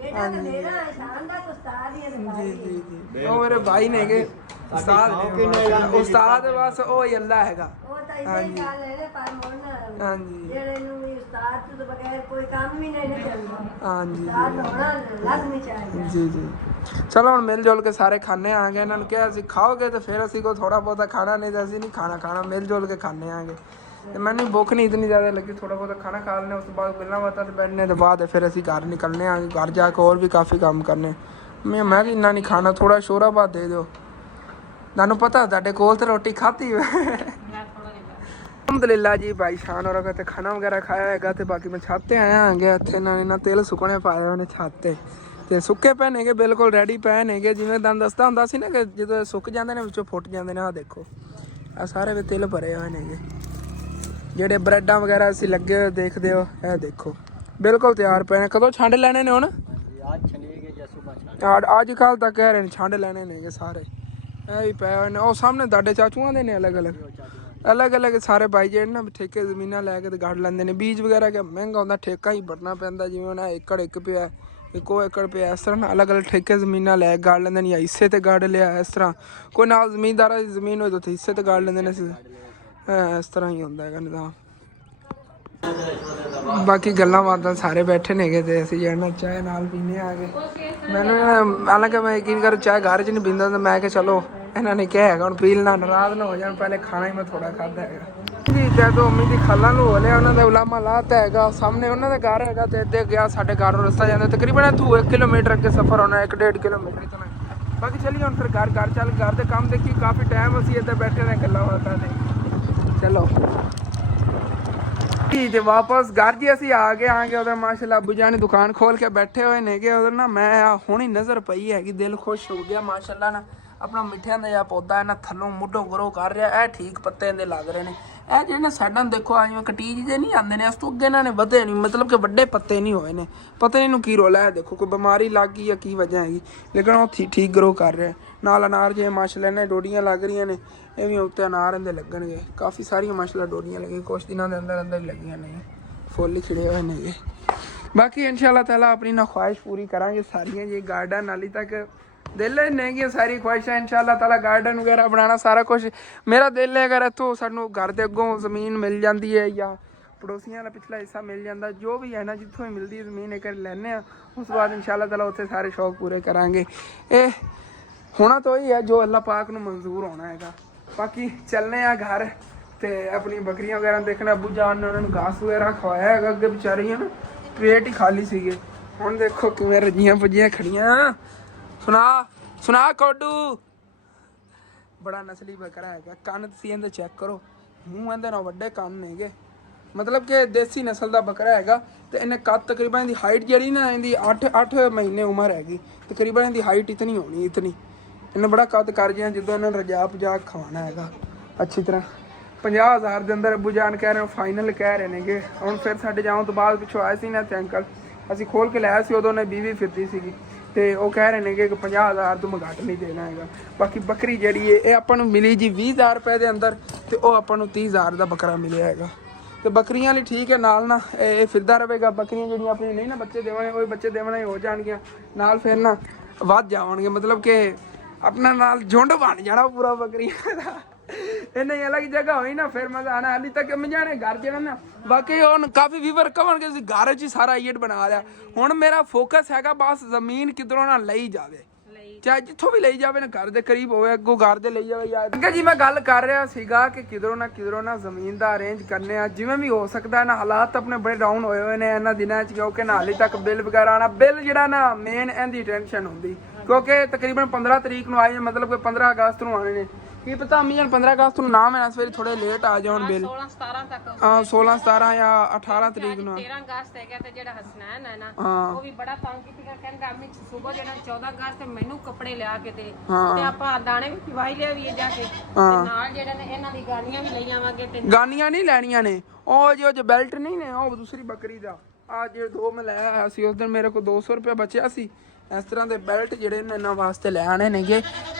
ਬੇਟਾ ਤਾਂ ਮੇਰਾ ਹੈ ਸ਼ਾਨ ਦਾ ਉਸਤਾਦ ਹੀ ਹੈ ਜੀ ਜੀ ਉਹ ਮੇਰੇ ਭਾਈ ਨੇਗੇ ਉਸਤਾਦ ਨੇ ਉਸਤਾਦ ਬਸ ਉਹ ਹੀ ਅੱਲਾ ਹੈਗਾ ਉਹ ਤਾਂ ਇਸੇ ਹੀ ਗੱਲ ਹੈ ਨੇ ਪਰ ਮੋੜਨਾ ਹਾਂਜੀ ਜਿਹੜੇ ਨੂੰ ਵੀ ਉਸਤਾਦ ਤੋਂ ਬਗੈਰ ਕੋਈ ਕੰਮ ਵੀ ਨਹੀਂ ਚੱਲਦਾ ਹਾਂਜੀ ਉਸਤਾਦ ਹੋਣਾ ਲਾਜ਼ਮੀ ਚਾਹੀਦਾ ਜੀ ਜੀ ਚਲੋ ਹੁਣ ਮਿਲ ਜੁਲ ਕੇ ਸਾਰੇ ਖਾਣੇ ਆਂਗੇ ਇਹਨਾਂ ਨੂੰ ਕਿਹਾ ਅਸੀਂ ਖਾਓਗੇ ਤੇ ਫਿਰ ਅਸੀਂ ਕੋ ਥੋੜਾ ਬਹੁਤਾ ਖਾਣਾ ਨਹੀਂ ਤਾਂ ਅਸੀਂ ਨਹੀਂ ਖਾਣਾ ਮਿਲ ਜੁਲ ਕੇ ਖਾਣੇ ਆਂਗੇ ਤੇ ਮੈਨੂੰ ਭੁੱਖ ਨਹੀਂ ਇਤਨੀ ਜ਼ਿਆਦਾ ਲੱਗੀ ਥੋੜਾ ਬਹੁਤਾ ਖਾਣਾ ਖਾ ਲੈਣੇ ਉਸ ਤੋਂ ਬਾਅਦ ਗੱਲਾਂ ਬਾਤਾਂ ਤੇ ਬੈਠਣੇ ਤੋਂ ਬਾਅਦ ਫਿਰ ਅਸੀਂ ਘਰ ਨਿਕਲਨੇ ਆਂਗੇ ਘਰ ਜਾ ਕੇ ਹੋਰ ਵੀ ਕਾਫੀ ਕੰਮ ਕਰਨੇ ਮੈਂ ਵੀ ਇੰਨਾ ਨਹੀਂ ਖਾਣਾ ਥੋੜਾ ਸ਼ੋਰਾਬਾਦ ਦੇ ਦਿਓ ਤੁਹਾਨੂੰ ਪਤਾ ਤੁਹਾਡੇ ਕੋਲ ਤੇ ਰੋਟੀ ਖਾਧੀ ਅਲਹਮਦੁਲਿਲਾ ਜੀ ਭਾਈ ਸ਼ਾਨ ਹੋਰਾਂ का ਖਾਣਾ ਵਗੈਰਾ ਖਾਇਆ ਹੈਗਾ ਤੇ ਬਾਕੀ ਮੈਂ ਛੱਤ ਤੇ ਆਇਆ ਆਂਗੇ ਇੱਥੇ ਇਹਨਾਂ ਨੇ ਨਾ ਤੇਲ ਸੁੱਕਣੇ ਪਾਏ ਹੋਏ ਨੇ ਛੱਤ ਤੇ ਸੁੱਕੇ ਪਏ ਨੇਗੇ ਬਿਲਕੁਲ ਰੈਡੀ ਪਏ ਨੇਗੇ ਜਿਵੇਂ ਤੁਹਾਨੂੰ ਦੱਸਦਾ ਹੁੰਦਾ ਸੀ ਨਾ ਕਿ ਜਦੋਂ ਸੁੱਕ ਜਾਂਦੇ ਨੇ ਵਿੱਚੋਂ ਫੁੱਟ ਜਾਂਦੇ ਨੇ ਆਹ ਦੇਖੋ ਆ ਸਾਰੇ ਵਿੱਚ ਤਿਲ ਭਰੇ ਹੋਏ ਨੇਗੇ ਜਿਹੜੇ ਬ੍ਰੈਡਾਂ ਵਗੈਰਾ ਅਸੀਂ ਲੱਗੇ ਹੋਏ ਦੇਖਦੇ ਹੋ ਇਹ ਦੇਖੋ ਬਿਲਕੁਲ ਤਿਆਰ ਪਏ ਨੇ ਕਦੋਂ ਛੰਡ ਲੈਣੇ ਨੇ ਹੁਣ ਅੱਜ ਕੱਲ ਤਾਂ ਕਹਿ ਰਹੇ ਨੇ ਛੰਡ ਲੈਣੇ ਨੇ ਸਾਰੇ ਇਹ ਵੀ ਪਏ ਹੋਏ ਨੇ ਉਹ ਸਾਹਮਣੇ ਤੁਹਾਡੇ ਚਾਚੂਆਂ ਦੇ ਨੇ ਅਲੱਗ ਅਲੱਗ ਸਾਰੇ ਭਾਈ ਜਿਹੜੇ ਨਾ ਠੇਕੇ ਜ਼ਮੀਨਾਂ ਲੈ ਕੇ ਤੇ ਗੜ ਲੈਂਦੇ ਨੇ ਬੀਜ ਵਗੈਰਾ ਕਿ ਮਹਿੰਗਾ ਹੁੰਦਾ ਠੇਕਾ ਹੀ ਭਰਨਾ ਪੈਂਦਾ ਜਿਵੇਂ ਹੁਣ ਏਕੜ ਇੱਕ ਪਿਆ ਇੱਕੋ ਏਕੜ ਪਿਆ ਇਸ ਤਰ੍ਹਾਂ ਅਲੱਗ ਅਲੱਗ ਠੇਕੇ ਜ਼ਮੀਨਾਂ ਲੈ ਕੇ ਗੜ ਲੈਂਦੇ ਨੇ ਜਾਂ ਹਿੱਸੇ ਤੇ ਗੜ ਲਿਆ ਇਸ ਤਰ੍ਹਾਂ ਕੋਈ ਨਾਲ ਜ਼ਮੀਨਦਾਰਾਂ ਦੀ ਜ਼ਮੀਨ ਹੋਏ ਤਾਂ ਉੱਥੇ ਹਿੱਸੇ ਤੇ ਗੜ ਲੈਂਦੇ ਨੇ ਇਸ ਤਰ੍ਹਾਂ ਹੀ ਹੁੰਦਾ ਹੈਗਾ ਨਿਜ਼ਾਮ ਬਾਕੀ ਗੱਲਾਂ ਬਾਤਾਂ ਸਾਰੇ ਬੈਠੇ ਨੇਗੇ ਤੇ ਅਸੀਂ ਜਿਹੜਾ ਚਾਹ ਨਾਲ ਪੀਣੇ ਆ ਗਏ ਮੈਨੂੰ ਹਾਲਾਂਕਿ ਮੈਂ ਯਕੀਨ ਕਰ ਚਾਹ ਘਰ 'ਚ ਨਹੀਂ ਪੀਂਦਾ ਤਾਂ ਮੈਂ ਕਿ ਚਲੋ ਇਹਨਾਂ ਨੇ ਕਿਹਾ ਹੈਗਾ ਹੁਣ ਪੀ ਲੈਣਾ ਨਾਰਾਜ਼ ਨਾ ਹੋ ਜਾਣ ਪਹਿਲੇ ਖਾਣਾ ਹੀ ਮੈਂ ਥੋੜਾ ਖਾਧਾ ਹੈਗਾ ਜੀ ਜਦੋਂ ਅੰਮੀ ਦੀ ਖਾਲਾਂ ਨੂੰ ਹੋ ਲਿਆ ਉਹਨਾਂ ਦਾ ਉਲਾਮਾ ਲਾਤਾ ਹੈਗਾ ਸਾਹਮਣੇ ਉਹਨਾਂ ਦਾ ਘਰ ਹੈਗਾ ਤੇ ਇੱਥੇ ਗਿਆ ਸਾਡੇ ਘਰ ਨੂੰ ਰਸਤਾ ਜਾਂਦਾ ਤਕਰੀਬਨ ਇੱਥੋਂ 1 ਕਿਲੋਮੀਟਰ ਅੱਗੇ ਸਫ਼ਰ ਹੋਣਾ 1.5 ਕਿਲੋਮੀਟਰ ਇਤਨਾ ਬਾਕੀ ਚਲੀਏ ਹੁਣ ਫਿਰ ਘਰ ਚੱਲ ਘਰ ਦੇ ਕੰਮ ਦੇਖੀ ਕਾਫੀ ਟਾਈਮ ਅਸੀਂ ਇੱਥੇ ਬੈਠੇ ਰਹੇ ਗੱਲਾਂ ਬਾਤਾਂ ਤੇ ਚਲੋ ਤੇ ਵਾਪਸ ਘਰ ਜੀ ਅਸੀਂ ਆ ਗਏ ਉਹਦਾ ਮਾਸ਼ਾਅੱਲਾ ਅੱਬੂ ਜਾਨ ਨੇ ਦੁਕਾਨ ਖੋਲ ਕੇ ਬੈਠੇ ਹੋਏ ਨੇਗੇ ਉਹਦੇ ਨਾ ਮੈਂ ਹੁਣੀ ਨਜ਼ਰ ਪਈ ਹੈਗੀ ਦਿਲ ਖੁਸ਼ ਹੋ ਗਿਆ ਮਾਸ਼ਾਅੱਲਾ ਨਾ ਆਪਣਾ ਮਿੱਠਿਆਂ ਦਾ ਜਿਹਾ ਪੌਦਾ ਇਹਨਾਂ ਥੱਲੋਂ ਮੁੱਢੋਂ ਗਰੋ ਕਰ ਰਿਹਾ ਇਹ ਠੀਕ ਪੱਤੇ ਦੇ ਲੱਗ ਰਹੇ ਨੇ ਇਹ ਜਿਹੜੇ ਨਾ ਸਾਡਾ ਦੇਖੋ ਆਈਆਂ ਕਟੀਜ ਜੇ ਨਹੀਂ ਆਉਂਦੇ ਨੇ ਇਸ ਤੋਂ ਅੱਗੇ ਇਹਨਾਂ ਨੇ ਵਧੇ ਨਹੀਂ ਮਤਲਬ ਕਿ ਵੱਡੇ ਪੱਤੇ ਨਹੀਂ ਹੋਏ ਨੇ ਪਤਾ ਨਹੀਂ ਇਹਨੂੰ ਕੀ ਰੋਲਾ ਹੈ ਦੇਖੋ ਕੋਈ ਬਿਮਾਰੀ ਲੱਗ ਗਈ ਜਾਂ ਕੀ ਵਜ੍ਹਾ ਹੈਗੀ ਲੇਕਿਨ ਉਹ ਠੀਕ ਗਰੋ ਕਰ ਰਿਹਾ ਨਾਲ ਅਨਾਰ ਜੇ ਮਾਸ਼ਾਅੱਲਾ ਨੇ ਡੋਡੀਆਂ ਲੱਗ ਰਹੀਆਂ ਨੇ ਇਹ ਵੀ ਉੱਤੇ ਅਨਾਰ ਇਹਦੇ ਲੱਗਣਗੇ ਕਾਫੀ ਸਾਰੀਆਂ ਮਾਸ਼ਾਅੱਲਾ ਡੋਡੀਆਂ ਲੱਗੀਆਂ ਕੁਛ ਦਿਨਾਂ ਦੇ ਅੰਦਰ ਹੀ ਲੱਗੀਆਂ ਨੇ ਫੁੱਲ ਹੀ ਖਿੜੇ ਹੋਏ ਨੇਗੇ ਬਾਕੀ ਇਨਸ਼ਾਅੱਲਾ ਤਾਲਾ ਆਪਣੀ ਨਾ ਖੁਆਇਸ਼ ਪੂਰੀ ਕਰਾਂਗੇ ਸਾਰੀਆਂ ਜੀ ਗਾਰਡਨ ਨਾਲੀ ਤੱਕ ਦਿਲ ਨੇਗੀਆਂ ਸਾਰੀ ਖੁਆਇਸ਼ਾਂ ਇਨਸ਼ਾਅੱਲਾ ਤਾਲਾ ਗਾਰਡਨ ਵਗੈਰਾ ਬਣਾਉਣਾ ਸਾਰਾ ਕੁਝ ਮੇਰਾ ਦਿਲ ਹੈ ਅਗਰ ਇੱਥੋਂ ਸਾਨੂੰ ਘਰ ਦੇ ਅੱਗੋਂ ਜ਼ਮੀਨ ਮਿਲ ਜਾਂਦੀ ਹੈ ਜਾਂ ਪੜੋਸੀਆਂ ਦਾ ਪਿਛਲਾ ਹਿੱਸਾ ਮਿਲ ਜਾਂਦਾ ਜੋ ਵੀ ਹੈ ਨਾ ਜਿੱਥੋਂ ਹੀ ਮਿਲਦੀ ਜ਼ਮੀਨ ਇੱਕ ਲੈਂਦੇ ਹਾਂ ਉਸ ਤੋਂ ਬਾਅਦ ਇਨਸ਼ਾਅੱਲਾ ਤਾਲਾ ਉੱਥੇ ਸਾਰੇ ਸ਼ੌਕ ਪੂਰੇ ਕਰਾਂਗੇ ਇਹ ਹੋਣਾ ਤਾਂ ਹੀ ਹੈ ਜੋ ਅੱਲਾਹ ਪਾਕ ਨੂੰ ਮਨਜ਼ੂਰ ਹੋਣਾ ਹੈਗਾ ਬਾਕੀ ਚੱਲਨੇ ਆ ਘਰ ਤੇ ਆਪਣੀ ਬੱਕਰੀਆਂ ਵਗੈਰਾ ਦੇਖਣਾ ਅੱਬੂ ਜਾਨ ਨੇ ਉਹਨਾਂ ਨੂੰ ਘਾਸ ਵਗੈਰਾ ਖਵਾਇਆ ਹੈਗਾ ਅੱਗੇ ਵਿਚਾਰੀਆਂ ਨਾ ਪੇਟ ਹੀ ਖਾਲੀ ਸੀਗੇ ਹੁਣ ਦੇਖੋ ਕਿਵੇਂ ਰੱਜੀਆਂ ਪੁੱਜੀਆਂ ਖੜੀਆਂ ਸੁਣਾ ਕੋਡੂ ਬੜਾ ਨਸਲੀ ਬੱਕਰਾ ਹੈਗਾ ਕੰਨ ਤੁਸੀਂ ਇਹਦੇ ਚੈੱਕ ਕਰੋ ਮੂੰਹ ਇਹਦੇ ਨਾਲ ਵੱਡੇ ਕੰਨ ਨੇਗੇ ਮਤਲਬ ਕਿ ਦੇਸੀ ਨਸਲ ਦਾ ਬੱਕਰਾ ਹੈਗਾ ਤੇ ਇਹਨੇ ਕੱਦ ਤਕਰੀਬਨ ਇਹਦੀ ਹਾਈਟ ਜਿਹੜੀ ਨਾ ਇਹਦੀ 8 ਮਹੀਨੇ ਉਮਰ ਹੈਗੀ ਤਕਰੀਬਨ ਇਹਦੀ ਹਾਈਟ ਇਤਨੀ ਹੋਣੀ ਇਤਨੀ ਇਹਨੇ ਬੜਾ ਕੱਦ ਕਰ ਜਿਆ ਜਦੋਂ ਇਹਨਾਂ ਨੂੰ ਰਜਾ ਖਵਾਉਣਾ ਹੈਗਾ ਅੱਛੀ ਤਰ੍ਹਾਂ 50,000 ਦੇ ਅੰਦਰ ਅੱਬੂ ਜਾਨ ਕਹਿ ਰਹੇ ਫਾਈਨਲ ਕਹਿ ਰਹੇ ਨੇਗੇ ਹੁਣ ਫਿਰ ਸਾਡੇ ਜਾਣ ਤੋਂ ਬਾਅਦ ਪਿੱਛੋਂ ਆਏ ਸੀ ਨਾ ਤੇ ਅੰਕਲ ਅਸੀਂ ਖੋਲ ਕੇ ਲਿਆਇਆ ਸੀ ਉਦੋਂ ਉਹਨੇ 20 ਫਿਰਦੀ ਸੀਗੀ ਤੇ ਉਹ ਕਹਿ ਰਹੇ ਨੇਗੇ ਕਿ 50,000 ਤੋਂ ਘੱਟ ਨਹੀਂ ਦੇਣਾ ਹੈਗਾ ਬਾਕੀ ਬੱਕਰੀ ਜਿਹੜੀ ਹੈ ਇਹ ਆਪਾਂ ਨੂੰ ਮਿਲੀ ਜੀ 20,000 ਰੁਪਏ ਦੇ ਅੰਦਰ ਤੇ ਉਹ ਆਪਾਂ ਨੂੰ 30,000 ਦਾ ਬੱਕਰਾ ਮਿਲਿਆ ਹੈਗਾ ਤੇ ਬੱਕਰੀਆਂ ਲਈ ਠੀਕ ਹੈ, ਨਾਲ ਨਾ ਇਹ ਫਿਰਦਾ ਰਹੇਗਾ। ਬੱਕਰੀਆਂ ਜਿਹੜੀਆਂ ਆਪਣੀ ਨਹੀਂ ਨਾ ਬੱਚੇ ਦੇਵਣੇ, ਉਹ ਬੱਚੇ ਦੇਵਣੇ ਹੋ ਜਾਣਗੀਆਂ ਨਾਲ, ਫਿਰ ਨਾ ਵੱਧ ਜਾਵਣਗੇ, ਮਤਲਬ ਕਿ ਆਪਣਾ ਨਾਲ ਝੁੰਡ ਬਣ ਜਾਣਾ ਪੂਰਾ ਬੱਕਰੀਆਂ ਦਾ। ਇਹਨੇ ਅਲੱਗ ਜਗ੍ਹਾ ਹੋਈ ਨਾ ਫਿਰ ਮਜ਼ਾ ਆਣਾ। ਹਾਲੀ ਤੱਕ ਜਾਣੇ ਘਰ ਜਿਹੜਾ ਨਾ, ਬਾਕੀ ਹੁਣ ਕਾਫੀ ਵੀਵਰ ਕਹਣਗੇ ਅਸੀਂ ਘਰ 'ਚ ਹੀ ਸਾਰਾ ਈਟ ਬਣਾ ਲਿਆ। ਹੁਣ ਮੇਰਾ ਫੋਕਸ ਹੈਗਾ ਬਸ ਜ਼ਮੀਨ ਕਿਧਰੋਂ ਨਾ ਲਈ ਜਾਵੇ, ਚਾਹੇ ਜਿੱਥੋਂ ਵੀ ਲਈ ਜਾਵੇ ਨਾ, ਘਰ ਦੇ ਕਰੀਬ ਹੋਵੇ, ਅੱਗੋਂ ਘਰ ਦੇ ਲਈ ਜਾਵੇ ਯਾਰ। ਅੱਗੇ ਜੀ ਮੈਂ ਗੱਲ ਕਰ ਰਿਹਾ ਸੀਗਾ ਕਿ ਕਿਧਰੋਂ ਨਾ ਜ਼ਮੀਨ ਦਾ ਅਰੇਂਜ ਕਰਨੇ ਆ ਜਿਵੇਂ ਵੀ ਹੋ ਸਕਦਾ ਨਾ। ਹਾਲਾਤ ਆਪਣੇ ਬੜੇ ਡਾਊਨ ਹੋਏ ਹੋਏ ਨੇ ਇਹਨਾਂ ਦਿਨਾਂ 'ਚ, ਕਿਉਂਕਿ ਨਾ ਹਾਲੇ ਤੱਕ ਬਿੱਲ ਵਗੈਰਾ ਆਣਾ। ਬਿੱਲ ਜਿਹੜਾ ਨਾ ਮੇਨ ਇਹਦੀ ਟੈਨਸ਼ਨ ਹੁੰਦੀ, ਕਿਉਂਕਿ ਤਕਰੀਬਨ 15 ਤਰੀਕ ਨੂੰ ਆਏ, ਮਤਲਬ ਕਿ 15 ਅਗਸਤ ਨੂੰ ਆਣੇ ਨੇ। ਕੀ ਪਤਾ ਅਮੀ ਜਨ 15 ਅਗਸਤ ਨੂੰ ਨਾ ਮੈਂ ਇਸ ਵਾਰੀ ਥੋੜੇ ਲੇਟ ਆ ਜਾਣ ਬਿੱਲ। 16-17 ਤੱਕ 16-17 ਜਾਂ 18 ਤਰੀਕ ਨੂੰ। 13 ਅਗਸਤ ਹੈਗਾ ਤੇ ਜਿਹੜਾ ਹਸਨੈਨ ਹੈ ਨਾ, ਉਹ ਵੀ ਬੜਾ ਤੰਗ ਕੀਤਾ, ਕਹਿੰਦਾ ਅਮੀ ਸਵੇਰ ਜਿਹੜਾ 14 ਅਗਸਤ ਮੈਨੂੰ ਕੱਪੜੇ ਲਿਆ ਕੇ ਤੇ ਆਪਾਂ ਦਾਣੇ ਵੀ ਪਵਾਈ ਲਿਆਵੀਏ ਜਾ ਕੇ, ਤੇ ਨਾਲ ਜਿਹੜਾ ਨੇ ਇਹਨਾਂ ਦੀ ਗਾਨੀਆਂ ਵੀ ਲਈ ਆਵਾਂਗੇ। ਤੇ ਗਾਨੀਆਂ ਨਹੀਂ ਲੈਣੀਆਂ ਨੇ, ਉਹ ਜੋ ਬੈਲਟ ਨਹੀਂ ਨੇ, ਉਹ ਦੂਸਰੀ ਬੱਕਰੀ ਦਾ। ਆ ਜਿਹੜੇ 2 ਮੈਂ ਲੈ ਆਇਆ ਸੀ ਉਸ ਦਿਨ, ਮੇਰੇ ਕੋਲ 200 ਰੁਪਏ ਬਚਿਆ ਸੀ। ਇਸ ਤਰ੍ਹਾਂ ਦੇ ਬੈਲਟ ਜਿਹੜੇ ਇਹਨਾਂ ਵਾਸਤੇ ਲੈ ਆਣੇ ਨੇਗੇ।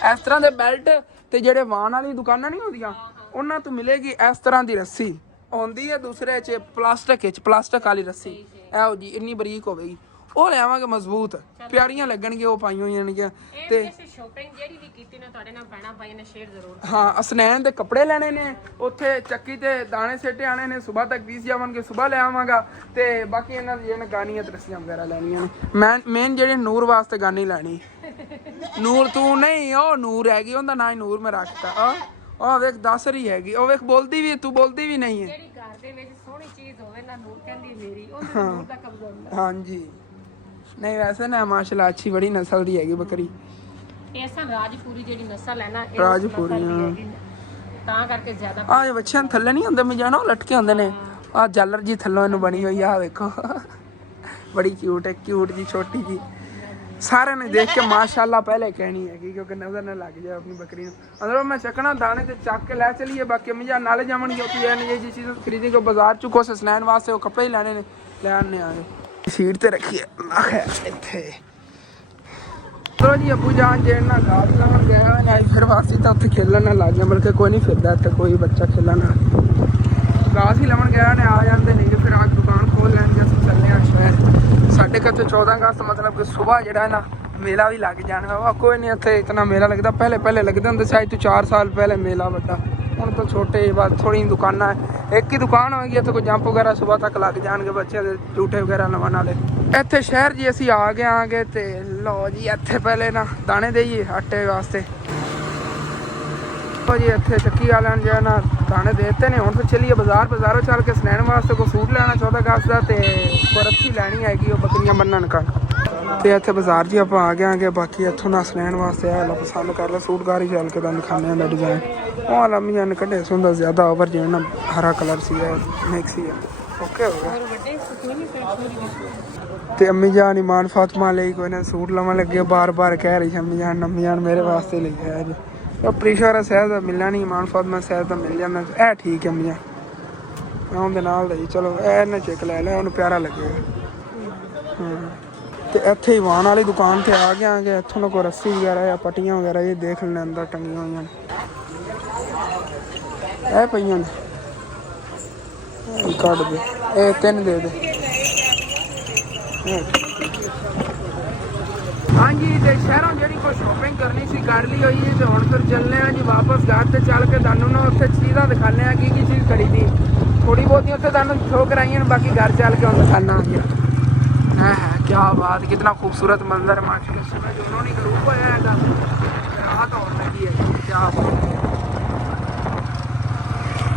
ਇਸ ਤਰ੍ਹਾਂ ਦੇ ਬੈਲਟ ਤੇ ਜਿਹੜੇ ਵਾਣ ਵਾਲੀ ਦੁਕਾਨਾਂ ਨਹੀਂ ਹੁੰਦੀਆਂ, ਉਹਨਾਂ ਤੋਂ ਮਿਲੇਗੀ ਇਸ ਤਰ੍ਹਾਂ ਦੀ ਰੱਸੀ ਆਉਂਦੀ ਹੈ। ਦੂਸਰੇ 'ਚ ਪਲਾਸਟਿਕ ਵਾਲੀ ਰੱਸੀ ਇਹੋ ਜੀ ਇੰਨੀ ਬਰੀਕ ਹੋਵੇਗੀ, ਉਹ ਲਿਆਵਾਂਗੇ ਮਜ਼ਬੂਤ, ਪਿਆਰੀਆਂ ਲੱਗਣਗੀਆਂ, ਉਹ ਪਾਈਆਂ ਹੋਈਆਂ ਨੇਗੀਆਂ। ਤੇ ਸ਼ਾਪਿੰਗ ਜਿਹੜੀ ਵੀ ਕੀਤੀ ਨਾ ਤੁਹਾਡੇ ਨਾਲ ਭੈਣਾਂ ਭਾਈਆਂ ਨੇ ਸ਼ੇਅਰ ਜ਼ਰੂਰ। ਹਾਂ, ਅਸਨੈਨ ਦੇ ਕੱਪੜੇ ਲੈਣੇ ਨੇ, ਉੱਥੇ ਚੱਕੀ ਤੇ ਦਾਣੇ ਸੇਟੇ ਆਣੇ ਨੇ, ਸਵੇਰ ਤੱਕ ਪੀਸ ਜਾਵਣਗੇ, ਸਵੇਰ ਲੈ ਆਵਾਂਗਾ। ਤੇ ਬਾਕੀ ਇਹਨਾਂ ਦੀਆਂ ਗਾਨੀਆਂ ਤੇ ਰੱਸੀਆਂ ਵਗੈਰਾ ਲੈਣੀਆਂ ਨੇ। ਮੇਨ ਜਿਹੜੇ ਨੂਰ ਵਾਸਤੇ ਗਾਨੀ ਲੈਣੀ। ਨੂਰ ਤੂੰ ਨਹੀਂ, ਉਹ ਨੂਰ ਹੈਗੀ, ਉਹਦਾ ਨਾਂ ਹੀ ਨੂਰ ਮੈਂ ਰੱਖਤਾ। ਉਹ ਵੇਖ ਦੱਸ ਰਹੀ ਹੈਗੀ, ਉਹ ਵੇਖ ਬੋਲਦੀ ਵੀ, ਤੂੰ ਬੋਲਦੀ ਵੀ ਨਹੀਂ ਹੈ। ਜਿਹੜੀ ਘਰ ਦੇ ਵਿੱਚ ਸੋਹਣੀ ਚੀਜ਼ ਹੋਵੇ ਨਾ, ਨੂਰ ਕਹਿੰਦੀ ਮੇਰੀ, ਉਹਦੇ ਨੂਰ ਦਾ ਕਬਜ਼ਾ ਹੁੰਦਾ। ਹਾਂਜੀ, ਨਹੀਂ ਵੈਸੇ ਨਾ ਮਾਸ਼ਾਅੱਲਾ ਅੱਛੀ ਬੜੀ ਨਸਲ ਦੀ ਹੈਗੀ ਬੱਕਰੀ। ਇਹ ਸਨ ਰਾਜਪੂਰੀ ਜਿਹੜੀ ਨਸਲ ਹੈ ਨਾ, ਇਹ ਰਾਜਪੂਰੀ ਤਾਂ ਕਰਕੇ ਜ਼ਿਆਦਾ। ਇਹ ਬੱਚਿਆਂ ਥੱਲੇ ਨਹੀਂ ਹੁੰਦੇ, ਮੈਂ ਜਾਣਾ ਲਟਕੇ ਹੁੰਦੇ ਨੇ। ਆ ਜਾਲਰ ਜੀ ਥੱਲੋਂ ਇਹਨੂੰ ਬਣੀ ਹੋਈ ਆ, ਵੇਖੋ ਬੜੀ ਕਿਊਟ ਹੈ, ਕਿਊਟ ਜੀ ਛੋਟੀ ਜੀ। ਸਾਰਿਆਂ ਨੇ ਦੇਖ ਕੇ ਮਾਸ਼ਾਅੱਲਾ ਪਹਿਲੇ ਕਹਿਣੀ ਹੈਗੀ, ਕਿਉਂਕਿ ਨਜ਼ਰ ਨਾ ਲੱਗ ਜਾਏ ਆਪਣੀ ਬੱਕਰੀ ਨੂੰ। ਅੰਦਰੋਂ ਮੈਂ ਚੱਕਣਾ ਦਾਣੇ ਤੇ ਚੱਕ ਕੇ ਲੈ ਚਲੀਏ, ਬਾਕੀ ਅਮੀ ਜਾਨ ਨਾਲੇ ਜਾਵਣਗੇ ਉੱਥੇ ਇਹ ਜੀ ਚੀਜ਼ ਖਰੀਦੀ ਕੋ ਬਾਜ਼ਾਰ ਚ ਕੁਛ ਸਨੈਨ ਵਾਸਤੇ ਉਹ ਕੱਪੜੇ ਹੀ ਲੈਣੇ ਨੇ, ਲੈਣੇ ਆਗੇ। ਸੀਟ ਤੇ ਰੱਖੀਏ ਇੱਥੇ। ਚਲੋ ਜੀ ਅੱਬੂ ਜਾਨ ਜੇ ਨਾ ਘਾਸ ਲਾਉਣ ਗਿਆ ਨਾ, ਫਿਰ ਵਾਸੀ ਤਾਂ ਉੱਥੇ ਖੇਲਣ ਨਾ ਲੱਗ ਗਿਆ, ਬਲਕਿ ਕੋਈ ਨਹੀਂ ਫਿਰਦਾ ਇੱਥੇ ਕੋਈ ਬੱਚਾ ਖੇਲਣ ਨਾਲ। ਘਾਸ ਹੀ ਲਾਉਣ ਗਿਆ ਨੇ, ਆ ਜਾਂਦੇ ਨਹੀਂ ਫਿਰ ਆ ਦੁਕਾਨ ਖੋਲ ਲੈਣਗੇ। ਅਸੀਂ ਚੱਲੇ ਆ ਸ਼ਹਿਰ। ਸਾਡੇ ਘਰ 14 ਅਗਸਤ ਮਤਲਬ ਕਿ ਸਵੇਰ ਜਿਹੜਾ ਨਾ ਮੇਲਾ ਵੀ ਲੱਗ ਜਾਣਾ ਵਾ। ਕੋਈ ਨਹੀਂ ਇੱਥੇ ਇਤਨਾ ਮੇਲਾ ਲੱਗਦਾ, ਪਹਿਲੇ ਲੱਗਦਾ ਹੁੰਦਾ ਸੀ, ਅੱਜ ਤੋਂ 4 ਸਾਲ ਪਹਿਲੇ ਮੇਲਾ ਵੱਡਾ। ਹੁਣ ਤਾਂ ਛੋਟੇ ਬਾਅਦ ਥੋੜੀ ਦੁਕਾਨਾਂ, ਇੱਕ ਹੀ ਦੁਕਾਨ ਹੋਏਗੀ ਇੱਥੇ, ਕੋਈ ਜੰਪ ਵਗੈਰਾ ਸਵੇਰ ਤੱਕ ਲੱਗ ਜਾਣਗੇ, ਬੱਚਿਆਂ ਦੇ ਝੂਠੇ ਵਗੈਰਾ ਲਵਾਉਣ ਵਾਲੇ। ਇੱਥੇ ਸ਼ਹਿਰ ਜੀ ਅਸੀਂ ਆ ਗਏ ਆਂਗੇ ਤੇ ਲਓ ਜੀ ਇੱਥੇ ਪਹਿਲੇ ਨਾ ਦਾਣੇ ਦੇਈਏ ਆਟੇ ਵਾਸਤੇ। ਜੀ ਇੱਥੇ ਚੱਕੀ ਵਾਲਿਆਂ ਨੇ ਜਿਹੜਾ ਨਾ ਦਾਣੇ ਦੇ ਦਿੱਤੇ ਨੇ। ਹੁਣ ਤਾਂ ਚੱਲੀਏ ਬਾਜ਼ਾਰੋਂ ਚੱਲ ਕੇ ਸਨੈਣ ਵਾਸਤੇ ਕੋਈ ਸੂਟ ਲੈਣਾ 14 ਅਗਸਤ ਦਾ, ਤੇ ਕੋਈ ਰੱਸੀ ਲੈਣੀ ਹੈਗੀ ਉਹ ਬੱਕਰੀਆਂ ਬੰਨਣ ਕਰ। ਤੇ ਇੱਥੇ ਬਾਜ਼ਾਰ ਜੀ ਆਪਾਂ ਆ ਗਏ ਆਂਗੇ। ਬਾਕੀ ਇੱਥੋਂ ਦਾ ਸਨੈਣ ਵਾਸਤੇ ਆ ਪਸੰਦ ਕਰ ਲੈ ਸੂਟ ਗਾਰੀ ਚੱਲ ਕੇ ਤੁਹਾਨੂੰ ਦਿਖਾਉਂਦੇ ਦਾ ਡਿਜ਼ਾਈਨ। ਉਹ ਲੰਮੀਆਂ ਨੇ ਕੱਢੇ ਸੁੰਦਰ ਜ਼ਿਆਦਾ ਓਵਰ ਜਿਵੇਂ ਨਾ ਹਰਾ ਕਲਰ ਸੀ, ਮਿਕਸ ਹੀ ਓਕੇ ਹੋ ਗਿਆ। ਤੇ ਅੰਮੀ ਜਾਨ ਇਮਾਨ ਫਾਤਮਾ ਲਈ ਕੋਈ ਨਾ ਸੂਟ ਲਵਾਂ ਲੱਗੇ, ਬਾਰ ਕਹਿ ਰਹੀ ਸੀ ਅੰਮੀ ਜਾਨ ਮੇਰੇ ਵਾਸਤੇ ਲਈ ਹੈ ਜੀ। ਪ੍ਰੀਸ਼ਾ ਸਾਹਿਬ ਦਾ ਮਿਲਣਾ ਨਹੀਂ, ਇਮਾਨ ਫਾਤਮਾ ਸਾਹਿਬ ਦਾ ਮਿਲ ਜਾਂਦਾ। ਇਹ ਠੀਕ ਹੈ ਅੰਮੀ ਜਾਨ, ਮੈਂ ਉਹਦੇ ਨਾਲ ਲਈ। ਚਲੋ ਇਹਨੇ ਚੈੱਕ ਲੈ ਲਿਆ, ਉਹਨੂੰ ਪਿਆਰਾ ਲੱਗੇਗਾ। ਤੇ ਇੱਥੇ ਹੀ ਵਾਣ ਵਾਲੀ ਦੁਕਾਨ ਤੇ ਆ ਗਿਆ ਕਿ ਇੱਥੋਂ ਨਾ ਕੋਈ ਰੱਸੀ ਵਗੈਰਾ ਜਾਂ ਪੱਟੀਆਂ ਵਗੈਰਾ ਇਹ ਦੇਖ ਲੈਣ ਅੰਦਰ ਟੰਗੀਆਂ ਹੋਈਆਂ ਨੇ। ਇਹ ਪਈਆਂ ਨੇ, ਕੱਢ ਦੇ, ਇਹ 3 ਦੇ ਦੇ। ਹਾਂਜੀ, ਤੇ ਸ਼ਹਿਰੋਂ ਜਿਹੜੀ ਕੋਈ ਸ਼ੋਪਿੰਗ ਕਰਨੀ ਸੀ ਕਰ ਲਈ ਹੋਈ ਹੈ। ਤੇ ਹੁਣ ਫਿਰ ਚੱਲਦੇ ਹਾਂ ਜੀ ਵਾਪਸ ਘਰ ਤੇ ਚੱਲ ਕੇ ਤੁਹਾਨੂੰ ਨਾ ਉੱਥੇ ਚੀਜ਼ਾਂ ਦਿਖਾਉਂਦੇ ਹਾਂ ਕੀ ਚੀਜ਼ ਖਰੀਦੀ। ਥੋੜੀ ਬਹੁਤੀ ਉੱਥੇ ਤੁਹਾਨੂੰ ਸ਼ੋ ਕਰਾਈਆਂ, ਬਾਕੀ ਘਰ ਚੱਲ ਕੇ ਹੁਣ ਦਿਖਾਣਾ ਆ। है क्या बात, कितना खूबसूरत मंजर माशाल्लाह। सूरज उन्होंने ग्रुप होया है, रात और लगी है, क्या बात।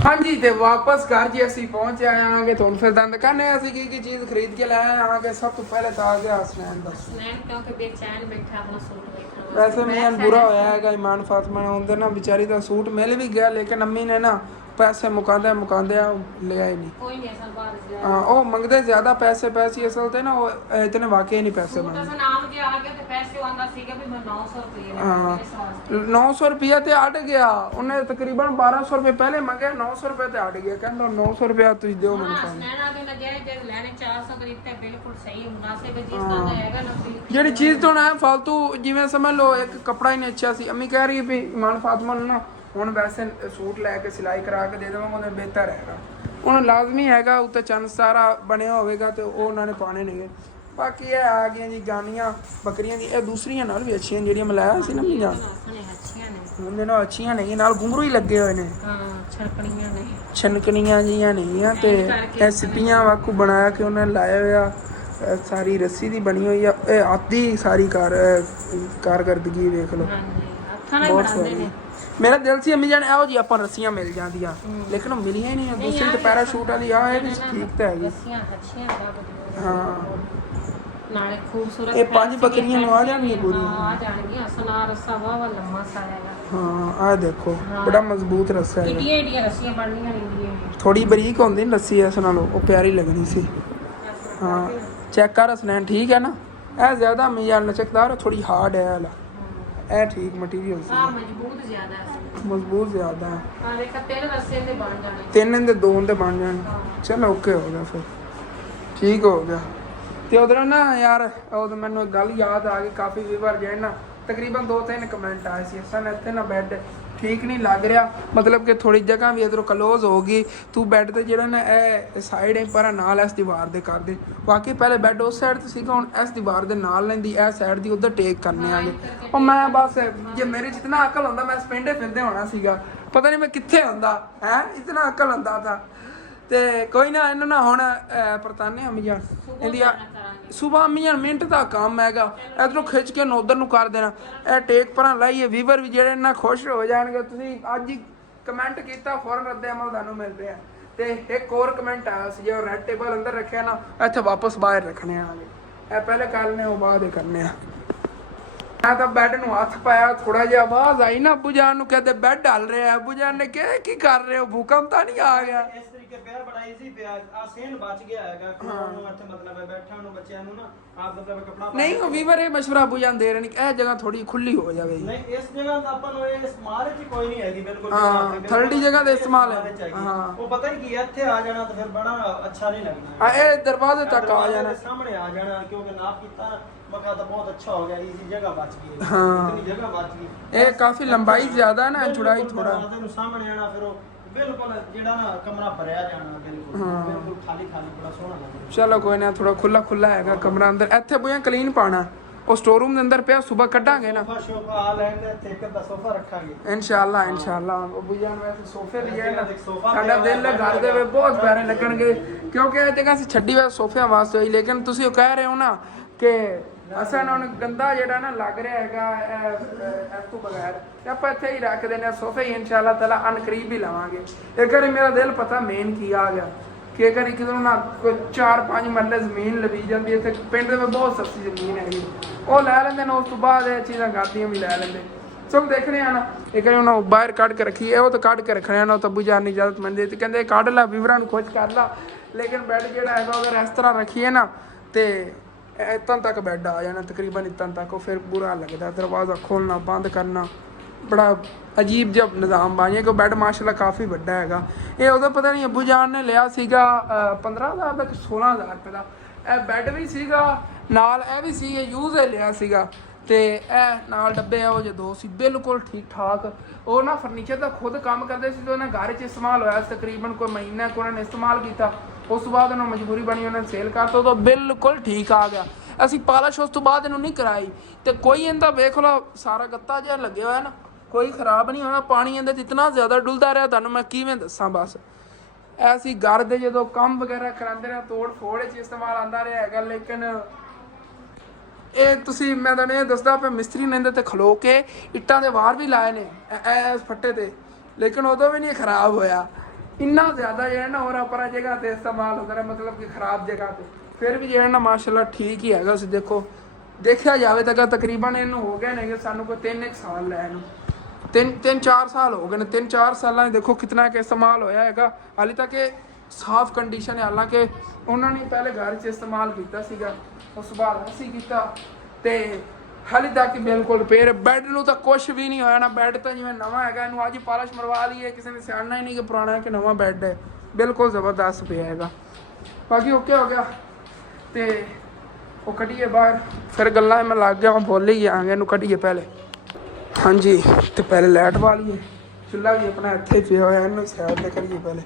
हाँ जी, ते वापस घर जी असी पहुंच आए आगे। तो फिर दंद कहने असी की चीज खरीद के लाए आगे। सब तो पहले तो आ गया स्नैन दा, क्योंकि बेचैन बैठा अपना सूट देखना। वैसे मैं बुरा होया है ईमान फातिमा ने उनके ना बेचारी का सूट मिल भी गया, लेकिन अम्मी ने ना पैसे मुकांदे ले आए नहीं। कोई नहीं असल बात है। हाँ, वो मंगते ज्यादा पैसे असल थे ना, वो इतने वाकई नहीं पैसे मंगते। नाम जे आ गया ते पैसे आंदा सीगा भी मैं 900 रुपए। हाँ, 900 रुपया ते अट गया। उन्हें तकरीबन 1200 रुपए पहले मंगे, 900 रुपए ते अट गया। कहंदा 900 रुपया तुझ दो मैंने। स्नैन आगे लगे जे लेने 400 करीब ते बिल्कुल सही मुनासिब है। जिस तरह हैगा ना ਜਿਹੜੀ ਚੀਜ਼ ਤੋਂ ਨਾ ਫालतू, ਜਿਵੇਂ ਸਮਝ ਲਓ ਇੱਕ ਕੱਪੜਾ ਹੀ ਨਹੀਂ ਅੱਛਾ ਸੀ। ਅੰਮੀ ਕਹਿ ਰਹੀ ਹੈ ਵੀ ਇਮਾਨ ਫਾਤਮਾ ਨੂੰ ਨਾ ਹੁਣ ਵੈਸੇ ਸੂਟ ਲੈ ਕੇ ਸਿਲਾਈ ਕਰਾ ਕੇ ਦੇ ਦੇਵਾਂਗਾ ਉਹਨੇ ਬਿਹਤਰ ਹੈਗਾ। ਹੁਣ ਲਾਜ਼ਮੀ ਹੈਗਾ ਉੱਤੇ ਚੰਨ ਸਾਰਾ ਬਣਿਆ ਹੋਵੇਗਾ ਤੇ ਉਹ ਉਹਨਾਂ ਨੇ ਪਾਣੇ ਨੇਗੇ। ਬਾਕੀ ਇਹ ਆ ਗਈਆਂ ਜੀ ਗਾਨੀਆਂ ਬੱਕਰੀਆਂ ਦੀ। ਇਹ ਦੂਸਰੀਆਂ ਨਾਲ ਵੀ ਅੱਛੀਆਂ ਜਿਹੜੀਆਂ ਮਿਲਾਇਆ ਸੀ ਨਾ ਮੀਆਂ ਉਹਦੇ ਨਾਲ ਅੱਛੀਆਂ ਨਹੀਂ, ਨਾਲ ਘੁੰਗਰੂ ਹੀ ਲੱਗੇ ਹੋਏ ਨੇ। ਛਣਕਣੀਆਂ ਜੀਆਂ ਨਹੀਂ ਆ ਤੇ ਇਹ ਸਿੱਪੀਆਂ ਵਾਕੂ ਬਣਾਇਆ ਕਿ ਉਹਨਾਂ ਨੇ ਲਾਇਆ ਹੋਇਆ। ਸਾਰੀ ਰੱਸੀ ਦੀ ਬਣੀ ਹੋਈ ਆ। ਇਹ ਆਦੀ ਸਾਰੀ ਕਾਰਗਰਦਗੀ ਵੇਖ ਲਓ, ਬਹੁਤ ਸਾਰੀ। ਮੇਰਾ ਦਿਲ ਸੀ ਅੰਮੀ ਜਾਨ ਇਹੋ ਜੀ ਆਪਾਂ ਰੱਸੀਆਂ ਮਿਲ ਜਾਂਦੀਆਂ, ਲੇਕਿਨ ਉਹ ਮਿਲੀਆਂ ਹੀ ਨਹੀਂ। ਦੂਸਰੀ ਤੇ ਪੈਰਾਸ਼ੂਟ ਵਾਲੀ ਆ, ਇਹ ਵੀ ਠੀਕ ਤਾਂ ਹੈਗੀ। ਹਾਂ ਨਾਲੇ ਖੂਬਸੂਰਤ ਇਹ 5 ਬੱਕਰੀਆਂ ਨੂੰ ਆ ਜਾਣਗੀਆਂ ਪੂਰੀਆਂ। ਆ ਜਾਣਗੀਆਂ। ਸਨਾ ਰੱਸਾ ਵਾਵਾ ਲੰਮਾ ਸਾਇਆਗਾ। ਹਾਂ ਆਹ ਦੇਖੋ ਬੜਾ ਮਜ਼ਬੂਤ ਰੱਸਾ ਹੈ। ਏਡੀਆਂ ਰੱਸੀਆਂ ਬਣਨੀਆਂ ਰਹਿੰਦੀਆਂ। ਥੋੜੀ ਬਰੀਕ ਹੁੰਦੀ ਨਾ ਲੱਸੀ ਇਸ ਨਾਲੋਂ, ਉਹ ਪਿਆਰੀ ਲੱਗਣੀ ਸੀ। ਹਾਂ ਚੈੱਕ ਕਰ ਹਸਨੈਨ, ਠੀਕ ਹੈ ਨਾ। ਇਹ ਜ਼ਿਆਦਾ ਮੀਆਂ ਲਚਕਦਾਰ, ਥੋੜੀ ਹਾਰਡ ਹੈ ਵਾਲਾ। ਇਹ ਠੀਕ ਮਟੀਰੀਅਲ ਸੀ। ਮਜ਼ਬੂਤ ਜ਼ਿਆਦਾ ਹੈ। ਮਜ਼ਬੂਤ ਜ਼ਿਆਦਾ ਹੈ। ਆ ਦੇਖ 3 ਰੱਸੇ ਦੇ ਬਣ ਜਾਣੇ। 3 ਦੇ 2 ਦੇ ਬਣ ਜਾਣ। ਚਲੋ ਓਕੇ ਹੋ ਗਿਆ ਫਿਰ, ਠੀਕ ਹੋ ਗਿਆ। ਤੇ ਉਧਰੋਂ ਨਾ ਯਾਰ ਉਦੋਂ ਮੈਨੂੰ ਇੱਕ ਗੱਲ ਯਾਦ ਆ ਗਈ। ਕਾਫੀ ਵੀਵਰ ਜਿਹੜੇ ਨਾ ਤਕਰੀਬਨ 2-3 ਕਮੈਂਟ ਆਏ ਸੀ, ਸਾਨੂੰ ਇੱਥੇ ਨਾ ਬੈੱਡ ਠੀਕ ਨਹੀਂ ਲੱਗ ਰਿਹਾ, ਮਤਲਬ ਕਿ ਥੋੜੀ ਜਗ੍ਹਾ ਵੀ ਇਧਰੋਂ ਕਲੋਜ਼ ਹੋ ਗਈ, ਤੂੰ ਬੈੱਡ ਤੇ ਜਿਹੜਾ ਨਾ ਇਹ ਸਾਈਡ ਹੈ ਪਰ ਨਾਲ ਇਸ ਦੀਵਾਰ ਦੇ ਕਰ ਦੇ। ਬਾਕੀ ਪਹਿਲੇ ਬੈੱਡ ਉਸ ਸਾਈਡ ਤੇ ਸੀਗਾ, ਹੁਣ ਇਸ ਦੀਵਾਰ ਦੇ ਨਾਲ ਲੈਂਦੀ ਇਹ ਸਾਈਡ ਦੀ ਉਧਰ ਟੇਕ ਕਰਨੇ ਆਗੇ। ਉਹ ਮੈਂ ਬਸ ਜੇ ਮੇਰੇ ਜਿਤਨਾ ਅਕਲ ਹੁੰਦਾ ਮੈਂ ਸਪਿੰਡੇ ਫਿਰਦੇ ਹੋਣਾ ਸੀਗਾ, ਪਤਾ ਨਹੀਂ ਮੈਂ ਕਿੱਥੇ ਹੁੰਦਾ ਹੈ, ਇਤਨਾ ਅਕਲ ਹੁੰਦਾ ਤਾਂ। ਤੇ ਕੋਈ ਨਾ ਇਹਨੂੰ ਨਾ ਹੁਣ ਪਰਤਾਨੇ ਅੰਮੀ ਜਾਨ ਇਹਦੀ ਸੁਬਹ ਅੰਮੀ ਜਾਨ ਮਿੰਟ ਦਾ ਕੰਮ ਹੈਗਾ, ਇਧਰੋਂ ਖਿੱਚ ਕੇ ਉਧਰ ਨੂੰ ਕਰ ਦੇਣਾ। ਇਹ ਟੇਕ ਪਰਾਂ ਲਾਈਏ, ਵੀਵਰ ਵੀ ਜਿਹੜੇ ਨਾ ਖੁਸ਼ ਹੋ ਜਾਣਗੇ। ਤੁਸੀਂ ਅੱਜ ਹੀ ਕਮੈਂਟ ਕੀਤਾ ਫੌਰਨ ਰੱਦੇ ਅਮਲ ਤੁਹਾਨੂੰ ਮਿਲ ਰਿਹਾ। ਤੇ ਇੱਕ ਹੋਰ ਕਮੈਂਟ ਆਇਆ ਸੀ, ਜੇ ਉਹ ਰੈਡ ਟੇਬਲ ਅੰਦਰ ਰੱਖਿਆ ਨਾ ਇੱਥੇ ਵਾਪਸ ਬਾਹਰ ਰੱਖਣੇ ਆਗੇ। ਇਹ ਪਹਿਲੇ ਕਰ ਨੇ ਉਹ ਬਾਅਦ ਕਰਨੇ ਆ। ਮੈਂ ਤਾਂ ਬੈੱਡ ਨੂੰ ਹੱਥ ਪਾਇਆ, ਥੋੜਾ ਜਿਹਾ ਆਵਾਜ਼ ਆਈ ਨਾ ਅੱਬੂ ਜਾਨ ਨੂੰ, ਕਹਿੰਦੇ ਬੈੱਡ ਢਲ ਰਿਹਾ। ਅੱਬੂ ਜਾਨ ਨੇ ਕਿਹਾ ਕੀ ਕਰ ਰਹੇ ਹੋ, ਭੂਕੰਪ ਤਾਂ ਨਹੀਂ ਆ ਗਿਆ? ਇਸ ਤਰੀਕੇ ਪਿਆ ਬੜਾ ਈਜ਼ੀ ਪਿਆ। ਆ ਸੇਨ ਬਚ ਗਿਆ ਹੈਗਾ ਕਿ ਉਹਨੂੰ ਇੱਥੇ ਮਤਲਬ ਹੈ ਬੈਠਣ ਨੂੰ ਬੱਚਿਆਂ ਨੂੰ ਨਾ ਆਪ ਮਤਲਬ ਕਪੜਾ ਨਹੀਂ ਉਹ ਵੀਵਰ ਇਹ ਮਸ਼ਵਰਾ ਅੱਬੂ ਜਾਨ ਦੇ ਰਹੇ ਨੇ ਕਿ ਇਹ ਜਗ੍ਹਾ ਥੋੜੀ ਖੁੱਲੀ ਹੋ ਜਾਵੇ। ਨਹੀਂ ਇਸ ਜਗ੍ਹਾ ਤਾਂ ਆਪਾਂ ਨੂੰ ਇਹ ਇਸਤੇਮਾਲ ਚ ਕੋਈ ਨਹੀਂ ਹੈਗੀ ਬਿਲਕੁਲ। ਹਾਂ ਥਰਡੀ ਜਗ੍ਹਾ ਦੇ ਇਸਤੇਮਾਲ ਹੈ। ਹਾਂ ਉਹ ਪਤਾ ਹੀ ਕੀ ਇੱਥੇ ਆ ਜਾਣਾ ਤਾਂ ਫਿਰ ਬੜਾ ਅੱਛਾ ਨਹੀਂ ਲੱਗਣਾ। ਇਹ ਦਰਵਾਜ਼ੇ ਤੱਕ ਆ ਜਾਣਾ, ਸਾਹਮਣੇ ਆ ਜਾਣਾ, ਕਿਉਂਕਿ ਨਾਪ ਕੀਤਾ ਨਾ ਮੱਕਾ ਤਾਂ ਬਹੁਤ ਅੱਛਾ ਹੋ ਗਿਆ। ਈਜ਼ੀ ਜਗ੍ਹਾ ਬਚ ਗਈ। ਹਾਂ ਇਤਨੀ ਜਗ੍ਹਾ ਬਚ ਗਈ। ਇਹ ਕਾਫੀ ਲੰਬਾਈ ਜ਼ਿਆਦਾ ਨਾ, ਚੌੜਾਈ ਥੋੜਾ। ਨੂੰ ਸਾਹਮਣੇ ਆਣਾ ਫਿਰ ਉਹ ਬਿਲਕੁਲ ਜਿਹੜਾ ਨਾ ਕਮਰਾ ਭਰਿਆ ਜਾਣਾ, ਬਿਲਕੁਲ ਖਾਲੀ ਬੜਾ ਸੋਹਣਾ ਲੱਗਦਾ। ਚਲੋ ਕੋਈ ਨਾ, ਥੋੜਾ ਖੁੱਲਾ ਹੈਗਾ ਕਮਰਾ ਅੰਦਰ। ਇੱਥੇ ਬੁਆ ਕਲੀਨ ਪਾਣਾ, ਉਹ ਸਟੋਰ ਰੂਮ ਦੇ ਅੰਦਰ ਪਿਆ, ਸਵੇਰ ਕੱਢਾਂਗੇ ਨਾ। ਸੋਫਾ ਆ ਲੈਂਦੇ ਤੇ ਇੱਕ ਦਾ ਸੋਫਾ ਰੱਖਾਂਗੇ ਇਨਸ਼ਾਅੱਲਾ। ਅੱਬੂ ਜਾਨ ਵੈਸੇ ਸੋਫੇ ਵੀ ਹੈ ਨਾ, ਸਾਡਾ ਦਿਲ ਘਰ ਦੇ ਵਿੱਚ ਬਹੁਤ ਪਿਆਰੇ ਲੱਗਣਗੇ, ਕਿਉਂਕਿ ਇਹ ਜਗ੍ਹਾ ਅਸੀਂ ਛੱਡੀ ਹੋਈ ਸੋਫਿਆਂ ਵਾਸਤੇ ਹੋਈ। ਲੇਕਿਨ ਤੁਸੀਂ ਉਹ ਕਹਿ ਰਹੇ ਹੋ ਨਾ ਕਿ ਅਸਾਂ ਹੁਣ ਗੰਦਾ ਜਿਹੜਾ ਨਾ ਲੱਗ ਰਿਹਾ ਹੈਗਾ ਇਸ ਤੋਂ ਬਗੈਰ, ਤੇ ਆਪਾਂ ਇੱਥੇ ਹੀ ਰੱਖ ਦਿੰਦੇ ਹਾਂ ਸੋਫੇ ਹੀ। ਇਨਸ਼ਾਅੱਲਾ ਤਾਲਾ ਅਨਕਰੀਬ ਹੀ ਲਵਾਂਗੇ। ਇੱਕ ਵਾਰੀ ਮੇਰਾ ਦਿਲ ਪਤਾ ਮੇਨ ਕੀ ਆ ਗਿਆ ਕਿ ਇੱਕ ਵਾਰੀ ਕਿਦੋਂ ਨਾ ਕੋਈ 4-5 ਮਰਲੇ ਜ਼ਮੀਨ ਲਵੀ ਜਾਂਦੀ। ਇੱਥੇ ਪਿੰਡ ਦੇ ਵਿੱਚ ਬਹੁਤ ਸਸਤੀ ਜ਼ਮੀਨ ਹੈਗੀ, ਉਹ ਲੈ ਲੈਂਦੇ ਨੇ। ਉਸ ਤੋਂ ਬਾਅਦ ਇਹ ਚੀਜ਼ਾਂ ਗਾਦੀਆਂ ਵੀ ਲੈ ਲੈਂਦੇ। ਸਭ ਦੇਖਣੇ ਆ ਨਾ, ਇੱਕ ਵਾਰੀ ਉਹਨਾਂ ਬਾਹਰ ਕੱਢ ਕੇ ਰੱਖੀ ਹੈ, ਉਹ ਤਾਂ ਕੱਢ ਕੇ ਰੱਖਣੇ ਨਾ। ਉਹ ਤੱਬੂ ਜਾਨ ਦੀ ਇਜਾਜ਼ਤ ਮੰਨਦੇ ਤੇ ਕਹਿੰਦੇ ਕੱਢ ਲਾ, ਵੀਵਰਾਂ ਨੂੰ ਖੁਸ਼ ਕਰ ਲਾ। ਲੇਕਿਨ ਬੈੱਡ ਜਿਹੜਾ ਹੈਗਾ ਅਗਰ ਇਸ ਤਰ੍ਹਾਂ ਰੱਖੀਏ ਨਾ ਤੇ ਇਤਾਂ ਤੱਕ ਬੈੱਡ ਆ ਜਾਣਾ, ਤਕਰੀਬਨ ਇਤਾਂ ਤੱਕ। ਉਹ ਫਿਰ ਬੁਰਾ ਲੱਗਦਾ, ਦਰਵਾਜ਼ਾ ਖੋਲ੍ਹਣਾ ਬੰਦ ਕਰਨਾ, ਬੜਾ ਅਜੀਬ ਜਿਹਾ ਨਿਜ਼ਾਮ ਬਣ ਗਿਆ। ਕਿ ਬੈੱਡ ਮਾਸ਼ਾਅੱਲਾ ਕਾਫੀ ਵੱਡਾ ਹੈਗਾ। ਇਹ ਉਦੋਂ ਪਤਾ ਨਹੀਂ ਅੱਬੂ ਜਾਨ ਨੇ ਲਿਆ ਸੀਗਾ 15,000 ਦਾ ਕਿ 16,000 ਰੁਪਏ ਦਾ। ਇਹ ਬੈੱਡ ਵੀ ਸੀਗਾ ਨਾਲ, ਇਹ ਵੀ ਸੀ, ਇਹ ਯੂਜ਼ ਹੀ ਲਿਆ ਸੀਗਾ। ਤੇ ਇਹ ਨਾਲ ਡੱਬੇ ਇਹੋ ਜਿਹੇ 2 ਸੀ, ਬਿਲਕੁਲ ਠੀਕ ਠਾਕ। ਉਹ ਨਾ ਫਰਨੀਚਰ ਦਾ ਖੁਦ ਕੰਮ ਕਰਦੇ ਸੀ ਤੇ ਉਹਨਾਂ ਘਰ 'ਚ ਇਸਤੇਮਾਲ ਹੋਇਆ ਤਕਰੀਬਨ ਕੋਈ ਮਹੀਨਾ ਕੋ ਉਹਨਾਂ ਨੇ ਇਸਤੇਮਾਲ ਕੀਤਾ। ਉਸ ਤੋਂ ਬਾਅਦ ਉਹਨਾਂ ਨੂੰ ਮਜਬੂਰੀ ਬਣੀ, ਉਹਨਾਂ ਨੇ ਸੇਲ ਕਰਤਾ। ਉਦੋਂ ਬਿਲਕੁਲ ਠੀਕ ਆ ਗਿਆ। ਅਸੀਂ ਪਾਲਿਸ਼ ਉਸ ਤੋਂ ਬਾਅਦ ਇਹਨੂੰ ਨਹੀਂ ਕਰਾਈ। ਤੇ ਕੋਈ ਇਹਦਾ ਵੇਖ ਲਓ ਸਾਰਾ ਗੱਤਾ ਜਿਹਾ ਲੱਗਿਆ ਹੋਇਆ ਨਾ, ਕੋਈ ਖਰਾਬ ਨਹੀਂ ਹੋਣਾ। ਪਾਣੀ ਇਹਦੇ 'ਚ ਇਤਨਾ ਜ਼ਿਆਦਾ ਡੁੱਲਦਾ ਰਿਹਾ, ਤੁਹਾਨੂੰ ਮੈਂ ਕਿਵੇਂ ਦੱਸਾਂ। ਬਸ ਐਸੀ ਘਰ ਦੇ ਜਦੋਂ ਕੰਮ ਵਗੈਰਾ ਕਰਾਉਂਦੇ ਰਹੇ ਤੋੜ ਫੋੜ 'ਚ ਇਸਤੇਮਾਲ ਆਉਂਦਾ ਰਿਹਾ ਹੈਗਾ। ਲੇਕਿਨ ਇਹ ਤੁਸੀਂ ਮੈਂ ਤੁਹਾਨੂੰ ਇਹ ਦੱਸਦਾ ਪਿਆ, ਮਿਸਤਰੀ ਨੇ ਇਹਦੇ 'ਤੇ ਖਲੋ ਕੇ ਇੱਟਾਂ ਦੇ ਵਾਰ ਵੀ ਲਾਏ ਨੇ ਇਸ ਫੱਟੇ 'ਤੇ, ਲੇਕਿਨ ਉਦੋਂ ਵੀ ਨਹੀਂ ਖਰਾਬ ਹੋਇਆ। ਇੰਨਾ ਜ਼ਿਆਦਾ ਜਿਹੜਾ ਨਾ ਹੋਰ ਆਪਣਾ ਜਗ੍ਹਾ 'ਤੇ ਇਸਤੇਮਾਲ ਹੁੰਦਾ ਰਿਹਾ, ਮਤਲਬ ਕਿ ਖਰਾਬ ਜਗ੍ਹਾ 'ਤੇ, ਫਿਰ ਵੀ ਜਿਹੜਾ ਨਾ ਮਾਸ਼ਾਅੱਲਾ ਠੀਕ ਹੀ ਹੈਗਾ। ਤੁਸੀਂ ਦੇਖੋ, ਦੇਖਿਆ ਜਾਵੇ ਤਾਂ ਤਕਰੀਬਨ ਇਹਨੂੰ ਹੋ ਗਏ ਨੇ ਸਾਨੂੰ ਕੋਈ 3-1 ਸਾਲ ਲੈ ਇਹਨੂੰ, 3-4 ਸਾਲ ਹੋ ਗਏ ਨੇ। 3-4 ਸਾਲਾਂ 'ਚ ਦੇਖੋ ਕਿਤਨਾ ਕਿ ਇਸਤੇਮਾਲ ਹੋਇਆ ਹੈਗਾ। ਹਾਲੇ ਤੱਕ ਇਹ ਸਾਫ਼ ਕੰਡੀਸ਼ਨ ਹੈ, ਹਾਲਾਂਕਿ ਉਹਨਾਂ ਨੇ ਪਹਿਲੇ ਘਰ 'ਚ ਇਸਤੇਮਾਲ ਕੀਤਾ ਸੀਗਾ, ਉਸ ਤੋਂ ਬਾਅਦ ਅਸੀਂ ਕੀਤਾ ਤੇ ਹਾਲੇ ਤੱਕ ਬਿਲਕੁਲ ਪੇਰ। ਬੈੱਡ ਨੂੰ ਤਾਂ ਕੁਛ ਵੀ ਨਹੀਂ ਹੋਇਆ ਨਾ, ਬੈੱਡ ਤਾਂ ਜਿਵੇਂ ਨਵਾਂ ਹੈਗਾ। ਇਹਨੂੰ ਅੱਜ ਪਾਲਿਸ਼ ਮਰਵਾ ਲਈਏ, ਕਿਸੇ ਨੇ ਸਿਆਣਾ ਹੀ ਨਹੀਂ ਕਿ ਪੁਰਾਣਾ ਹੈ ਕਿ ਨਵਾਂ ਬੈੱਡ ਹੈ। ਬਿਲਕੁਲ ਜ਼ਬਰਦਸਤ ਪਿਆ ਹੈਗਾ। ਬਾਕੀ ਓਕੇ ਹੋ ਗਿਆ ਤੇ ਉਹ ਕੱਢੀਏ ਬਾਹਰ, ਫਿਰ ਗੱਲਾਂ ਮੈਂ ਲੱਗ ਗਿਆ, ਭੁੱਲ ਹੀ ਜਾਵਾਂਗੇ। ਇਹਨੂੰ ਕੱਢੀਏ ਪਹਿਲੇ। ਹਾਂਜੀ ਤੇ ਪਹਿਲੇ ਲਾਈਟ ਪਾ ਲਈਏ, ਚੁੱਲ੍ਹਾ ਵੀ ਆਪਣਾ ਇੱਥੇ ਪਿਆ ਹੋਇਆ, ਇਹਨੂੰ ਸਾਈਡ 'ਤੇ ਕਰੀਏ ਪਹਿਲੇ।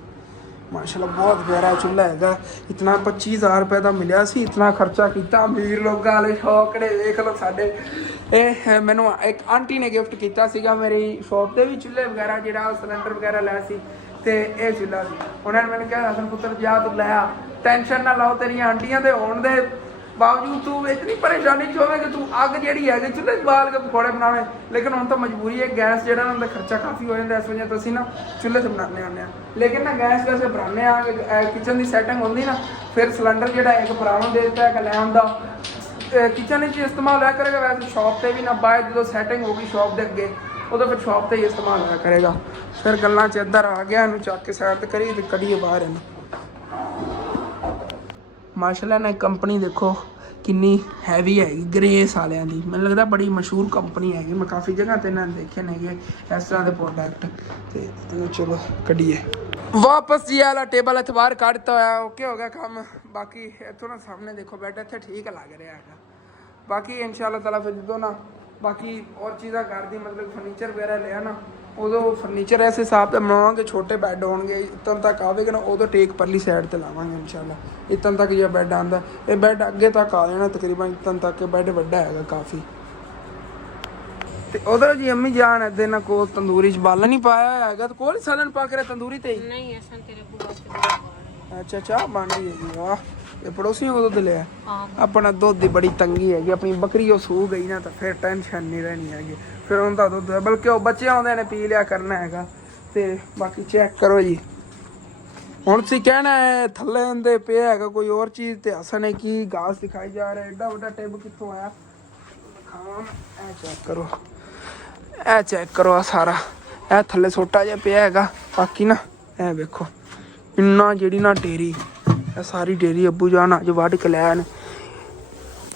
माशाल्लाह बहुत प्यारा चूल्हा हैगा। इतना 25,000 रुपए का मिलिया सी, इतना खर्चा किया अमीर लोगों वाले शौकड़े देख लो साडे। मैनू एक आंटी ने गिफ्ट किया सीगा मेरी शॉप पे भी चूल्हे वगैरह जो सिलेंडर वगैरह लिया सी ते ये चूल्हा सी। उन्होंने मैंने कहा हसन पुत्र जा तू लिया टेंशन ना लाओ तेरिया आंटियां दे होने दे बावजूद तू इतनी परेशानी च होवे कि तू अग जी है चूल्हे बाल के पकौड़े बनावे, लेकिन हम तो मजबूरी है गैस जो उनका खर्चा काफ़ी हो जाता इस वजह तो असीं ना चूल्हे से बनाने आने। लेकिन ना गैस वैसे बनाने किचन की सैटिंग होंगी ना फिर सिलेंडर जो एक पुराना दे दिता है लैन का किचन इस्तेमाल होया करेगा। वैसे शॉप पर भी ना बाय जो सैटिंग होगी शॉप के अगे उदों फिर शॉप पर ही इस्तेमाल होया करेगा। फिर गल्लां च इधर आ गया इनू चक के सैड करिए तो करिए बाहर इनू। माशाल्लाह ने कंपनी देखो किन्नी हैवी हैगी ग्रेस वालियां दी, मैनूं लगदा बड़ी मशहूर कंपनी हैगी। मैं काफ़ी जगह ते इन्हां देखे ने इस तरह के प्रोडक्ट ते चलो कड्डिए वापस जी वाला टेबल इत्थे बाहर कढ़ता होया ओके हो गया काम। बाकी इत्थों ना सामने देखो बैड इत्थे ठीक लग रहा है। बाकी इंशाअल्लाह ताला फिर जो ना बाकी और चीज़ां घर दी मतलब फर्नीचर वगैरह लिया ना उदों फर्नीचर इस हिसाब से बनावांगे छोटे बैड होणगे इतन तक आवेगा ना उदों टेक परली साइड ते लावांगे इंशाअल्लाह। इतन तक जो बैड आंदा ये बैड अगे तक आ जाना तकरीबन इतन तक बैड वड्डा है काफ़ी। ते उधर जी अम्मी जान इधर ना कोल तंदूरी च बालन नहीं पाया है तो कोल सालन पा के तंदूरी ते नहीं ऐसा तेरे बुआ अच्छा चाह बन रही है वाह। ये पड़ोसियों को दुध लिया अपना दुध की बड़ी तंगी हैगी अपनी बकरी वो सू गई ना तो फिर टेंशन नहीं रहनी हैगी फिर उनका दुध है बल्कि वो बच्चे आते ने पी लिया करना हैगा। ते बाकी चेक करो जी हुण तुसीं कहना है थल्ले आंदे पिया हैगा कोई और चीज़ ते असां ने की घास दिखाई जा रहा है एडा वड्डा टिब कित्थों आया खाम ए चेक करो आ सारा ए थल्ले सोटा जिहा पिया हैगा। बाकी ना ए वेखो इन्ना जिहड़ी ना डेरी सारी डेरी अब्बू जान अज वढ़ के लैन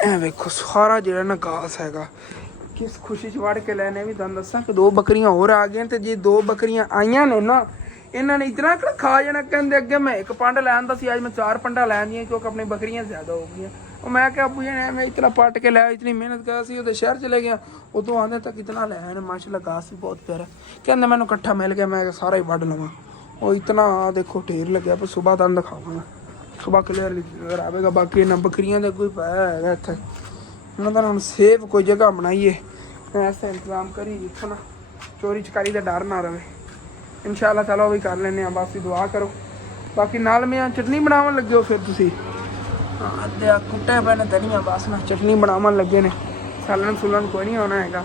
ए वेखो सारा जेह्ड़ा ना घास हैगा किस खुशी च वढ़ के लैने भी तुहानूं दस्सां कि 2 बकरियां होर आ गईयां ते जे 2 बकरियां आईयां ने ना इन्हां ने इतना कर खा जाना कहंदे अगे मैं 1 पंड लैंदा सी अज मैं 4 पंडा लैन दियां क्योंकि अपनी बकरियां ज़्यादा हो गईयां। और मैं क्या अब्बू जी ने मैं इतना पट के लिया इतनी मेहनत करा सी उधर शहर चले गया उतों आने तक इतना लैन माशाल्लाह घास भी बहुत प्यारा कहंदे मैनूं कट्ठा मिल गया मैं सारा ही वढ़ लवां। और इतना देखो ढेर लग्या पर सुबह तुहानूं दिखावांगा सुबह क्लियर नज़र आवेगा। बाकी इन्हां बकरियां दा कोई पाया हैगा इत्थे उन्हां दा हुण सेफ कोई जगह बनाइए ऐसा इंतजाम करी इत्थों ना चोरी चकारी का डर ना रहे इंशाअल्लाह ताला वो भी कर लेने बस दुआ करो। बाकी नाल मैं चटनी बनावन लगे हो फिर तुसीं अद्धा कुट्टे पे ने धनिया बस ना चटनी बनावन लगे ने सालन सुलन कोई नहीं होना हैगा।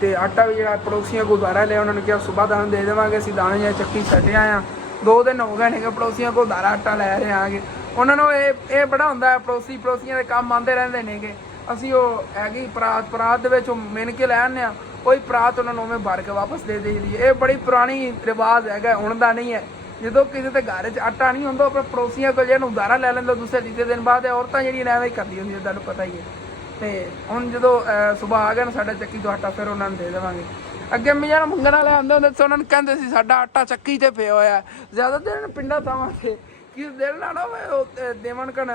तो आटा भी जो पड़ोसियों को दारा लिया उन्होंने कहा सुबह दाने दे देवांगे असीं दाने जिहा चक्की छड्डे आए 2 दिन हो गए ने पड़ोसियों को दारा आटा लै रहे आगे उन्होंने ये बड़ा होंदा पड़ोसियों के काम आते रहते ने असीं वो हैगी परात दे मिन के लै आने कोई परात उन्होंने उवें भर के वापस दे दी ये बड़ी पुरानी रिवाज है हुण दा नहीं है। जो किसी के घर च आटा नहीं होंदा अपने पड़ोसियों को जो उधारा लै लैंदा दूसरे तीसरे दिन बाद औरतां जिहड़ियां एवें करदी होंदियां तुहानूं पता ही है। तो हुण जो सुबह आ गया ना साडा चक्की तो आटा फिर उन्होंने दे देवांगे। अगे अम्मी जान मंगण वाले आंदे हुंदे सी उन्होंने कहंदे सी साडा आटा चक्की ते पिया होया ज़्यादातर पिंडां थावां ते कि दिल ना ना देवन कन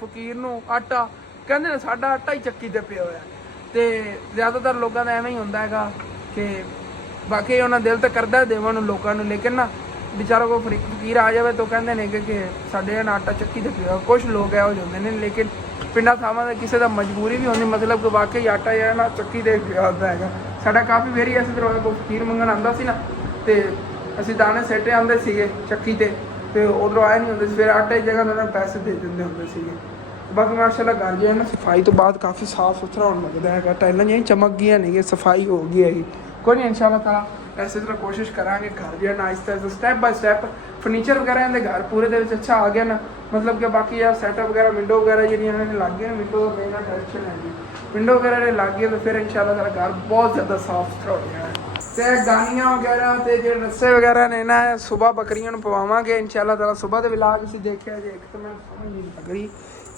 फकीर नूं आटा कहंदे ने साडा आटा ही चक्की ते पिया होया ते ज़्यादातर लोगों का एवें ही होंदा हैगा कि बाकी उन्होंने दिल तो करदा देवन लोगों नूं लेकिन ना बेचारा को फकीर आ जाए तो कहते हैं कि साढ़े ना आटा चक्की ते पिया कुछ लोग है होंगे ने लेकिन पिंडा थावां ते किसी का मजबूरी भी होंदी मतलब कि वाकई आटा जो है ना चक्की ते पिया होंदा है। साडा काफ़ी वेरी इस तरह कोई फकीर मंगण आंदा सी ना तो असीं दाने सेटे आंदे सीगे चक्की ते उधरों आए नहीं होंदे फिर आटे की जगह उन्होंने पैसे दे दिंदे होंदे सीगे। बाकी माशाल्लाह घर जो है ना सफाई तो बाद काफ़ी साफ सुथरा होने लगता है टाइलां जी चमक गई नहीं सफाई हो गई है कोई नहीं इंशाल्लाह ताला इस तरह कोशिश करांगे घर जो है ना Aahista Aahista step bye step furniture वगैरह इन्हें घर पूरे दे अच्छा आ गया ना मतलब कि बाकी यार सैटअप वगैरह विंडो वगैरह जी इन्होंने लग गए विंडो का मेन टेंशन है जी विंडो वगैरह लग गई तो फिर इंशाल्लाह ताला घर बहुत ज़्यादा साफ सुथरा हो गया है। तो गानियाँ वगैरह तो जो रस्से वगैरह ने ना सुबह बकरियों को पवावांगे इंशाल्लाह ताला सुबह के विलाग असीं देखिया जे एक तो मैं समझ नहीं लग रही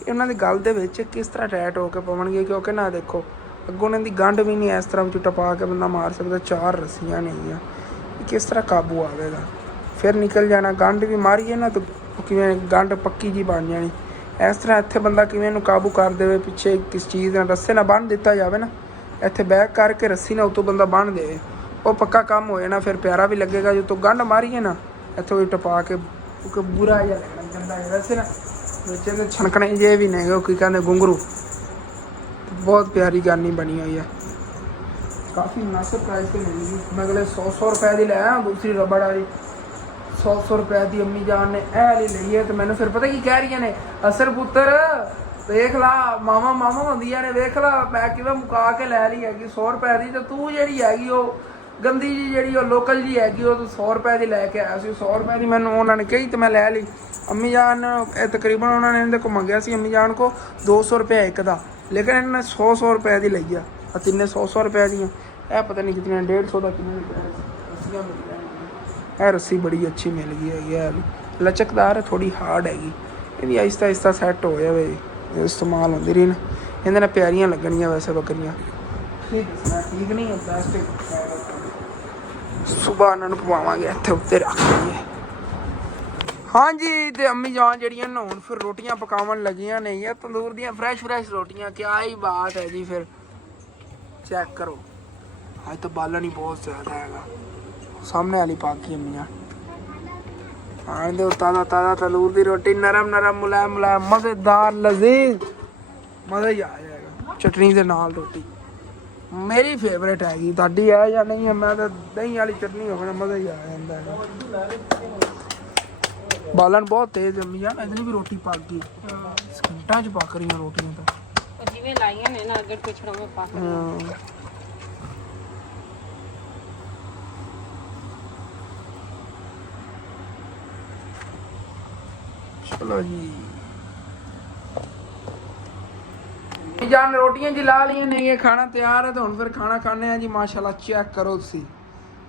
इन्हों की गल दे विच किस तरह टैट होकर पवणगे क्योंकि ना देखो अगों उन्हों की गंढ भी नहीं इस तरह टपा के बंदा मार सकता 4 रस्सियां नहीं किस तरह काबू आएगा फिर निकल जाना गंढ भी मारिए ना तो किवें गंढ पक्की जी बन जानी इस तरह इत्थे बंदा किवें काबू कर दे पिछे किस चीज़ ना रस्से ना बन दिता जाए ना इत्थे बैक करके रस्सी ना उतों बंदा बन दे वो पक्का काम हो जाना फिर प्यारा भी लगेगा जो तो गंढ मारिए ना इत्थों टपा के ਕਿਉਂਕਿ ਬੁਰਾ ਜਿਹਾ ਲੱਗਦਾ ਗੰਦਾ ਜਿਹਾ। ਵੈਸੇ ਨਾ ਵਿੱਚ ਇਹਦੇ ਛਣਕਣੇ ਜੇ ਵੀ ਨੇ ਉਹ ਕੀ ਕਹਿੰਦੇ ਘੁੰਗਰੂ। ਬਹੁਤ ਪਿਆਰੀ ਗਾਨੀ ਬਣੀ ਹੋਈ ਹੈ, ਕਾਫੀ ਮੁਨਾਸਿਬ ਪ੍ਰਾइस ਤੇ ਮਿਲੀ ਗਈ। ਮੈਂ ਅਗਲੇ 100 ਰੁਪਏ ਦੀ ਲੈ ਆਇਆ ਦੂਸਰੀ ਰਬੜ ਵਾਲੀ 100 ਰੁਪਏ ਦੀ। ਅੰਮੀ ਜਾਨ ਨੇ ਇਹ ਵਾਲੀ ਲਈ ਹੈ ਤੇ ਮੈਨੂੰ ਫਿਰ ਪਤਾ ਕੀ ਕਹਿ ਰਹੀਆਂ ਨੇ, ਅਸਰ ਪੁੱਤਰ ਵੇਖ ਲਾ ਮਾਮਾ ਹੁੰਦੀਆਂ ਨੇ, ਵੇਖ ਲਾ ਮੈਂ ਕਿਵੇਂ ਮੁਕਾ ਕੇ ਲੈ ਲਈ ਹੈਗੀ 100 ਰੁਪਏ ਦੀ, ਤੇ ਤੂੰ ਜਿਹੜੀ ਹੈਗੀ ਉਹ ਗੰਦੀ ਜੀ ਜਿਹੜੀ ਉਹ ਲੋਕਲ ਜੀ ਹੈਗੀ ਉਹ ਤੂੰ 100 ਰੁਪਏ ਦੀ ਲੈ ਕੇ ਆਇਆ ਸੀ। 100 ਰੁਪਏ ਦੀ ਮੈਨੂੰ ਉਹਨਾਂ ਨੇ ਕਹੀ ਤੇ ਮੈਂ ਲੈ ਲਈ। ਅੰਮੀ ਜਾਨ ਤਕਰੀਬਨ ਉਹਨਾਂ ਨੇ ਇਹਦੇ ਕੋ ਮੰਗਿਆ ਸੀ ਅੰਮੀ ਜਾਨ ਕੋ 200 ਰੁਪਏ ਇੱਕ ਦਾ, ਲੇਕਿਨ ਇਹਨਾਂ ਨੇ 100 ਰੁਪਏ ਦੀ ਲਈ ਆ। ਤਿੰਨੇ 100 ਰੁਪਏ ਦੀਆਂ। ਇਹ ਪਤਾ ਨਹੀਂ ਕਿਤਨੀਆਂ 150 ਦਾ ਕਿੰਨੇ ਰੱਸੀਆਂ ਮਿਲ ਰਹੀਆਂ। ਇਹ ਰੱਸੀ ਬੜੀ ਅੱਛੀ ਮਿਲ ਗਈ ਹੈਗੀ ਹੈ, ਲਚਕਦਾਰ ਹੈ, ਥੋੜੀ ਹਾਰਡ ਹੈਗੀ। ਇਹਦੀ ਆਹਿਸਤਾ ਆਹਿਸਤਾ ਸੈੱਟ ਹੋ ਜਾਵੇ, ਇਸਤੇਮਾਲ ਹੁੰਦੀ ਰਹੀ ਨਾ ਇਹਦੇ ਨਾਲ ਪਿਆਰੀਆਂ ਲੱਗਣੀਆਂ। ਵੈਸੇ ਬੱਕਰੀਆਂ ਠੀਕ ਨਹੀਂ ਹੁੰਦਾ। ਸੁਬਾਹ ਇਹਨਾਂ ਨੂੰ ਪਵਾਵਾਂਗੇ ਇੱਥੇ ਉੱਤੇ ਰੱਖ ਲਈਏ। ਹਾਂਜੀ ਤੇ ਅੰਮੀ ਜਾਨ ਜਿਹੜੀਆਂ ਨਾ ਹੁਣ ਫਿਰ ਰੋਟੀਆਂ ਪਕਾਉਣ ਲੱਗੀਆਂ ਨੇ ਇਹ ਤੰਦੂਰ ਦੀਆਂ ਫਰੈਸ਼ ਰੋਟੀਆਂ। ਕਿਆ ਹੀ ਬਾਤ ਹੈ ਜੀ। ਫਿਰ ਚੈੱਕ ਕਰੋ ਅੱਜ ਤਾਂ ਬਾਲਣ ਹੀ ਬਹੁਤ ਜ਼ਿਆਦਾ ਹੈਗਾ। ਸਾਹਮਣੇ ਵਾਲੀ ਪਾਕੀ ਅੰਮੀ ਜਾਨ ਹਾਂ ਦੇ ਤਾਜ਼ਾ ਤੰਦੂਰ ਦੀ ਰੋਟੀ ਨਰਮ ਮੁਲਾਇਮ ਮਜ਼ੇਦਾਰ ਲਜ਼ੀਜ਼, ਮਜ਼ਾ ਹੀ ਆ ਜਾਏਗਾ ਚਟਨੀ ਦੇ ਨਾਲ। ਰੋਟੀ ਮੇਰੀ ਫੇਵਰੇਟ ਹੈਗੀ, ਤੁਹਾਡੀ ਹੈ ਜਾਂ ਨਹੀਂ ਹੈ? ਮੈਂ ਤਾਂ ਦਹੀਂ ਵਾਲੀ ਚਟਨੀ ਹੋਵੇ ਨਾ ਮਜ਼ਾ ਹੀ ਆ ਜਾਂਦਾ ਹੈ। ਬਾਲਣ ਬਹੁਤ ਤੇਜ਼ ਅੰਮੀ ਜਾਨ, ਇਧਰ ਵੀ ਰੋਟੀ ਪੱਕ ਗਈ। ਸਕਿੰਟਾਂ 'ਚ ਪੱਕ ਰਹੀਆਂ ਰੋਟੀਆਂ ਤਾਂ ਜਿਵੇਂ ਲਾਈਆਂ ਨੇ ਨਾ ਅੱਗੇ ਪਿਛੜੋਂ ਵਿੱਚ ਪੱਕ ਗਈਆਂ। ਚਲੋ ਜੀ ਜਾਨ ਰੋਟੀਆਂ ਜੀ ਲਾ ਲਈਆਂ ਨੇ, ਇਹ ਖਾਣਾ ਤਿਆਰ ਹੈ। ਤਾਂ ਹੁਣ ਫਿਰ ਖਾਣਾ ਖਾਣੇ ਆ ਜੀ। ਮਾਸ਼ਾਅੱਲਾ ਚੈੱਕ ਕਰੋ ਤੁਸੀਂ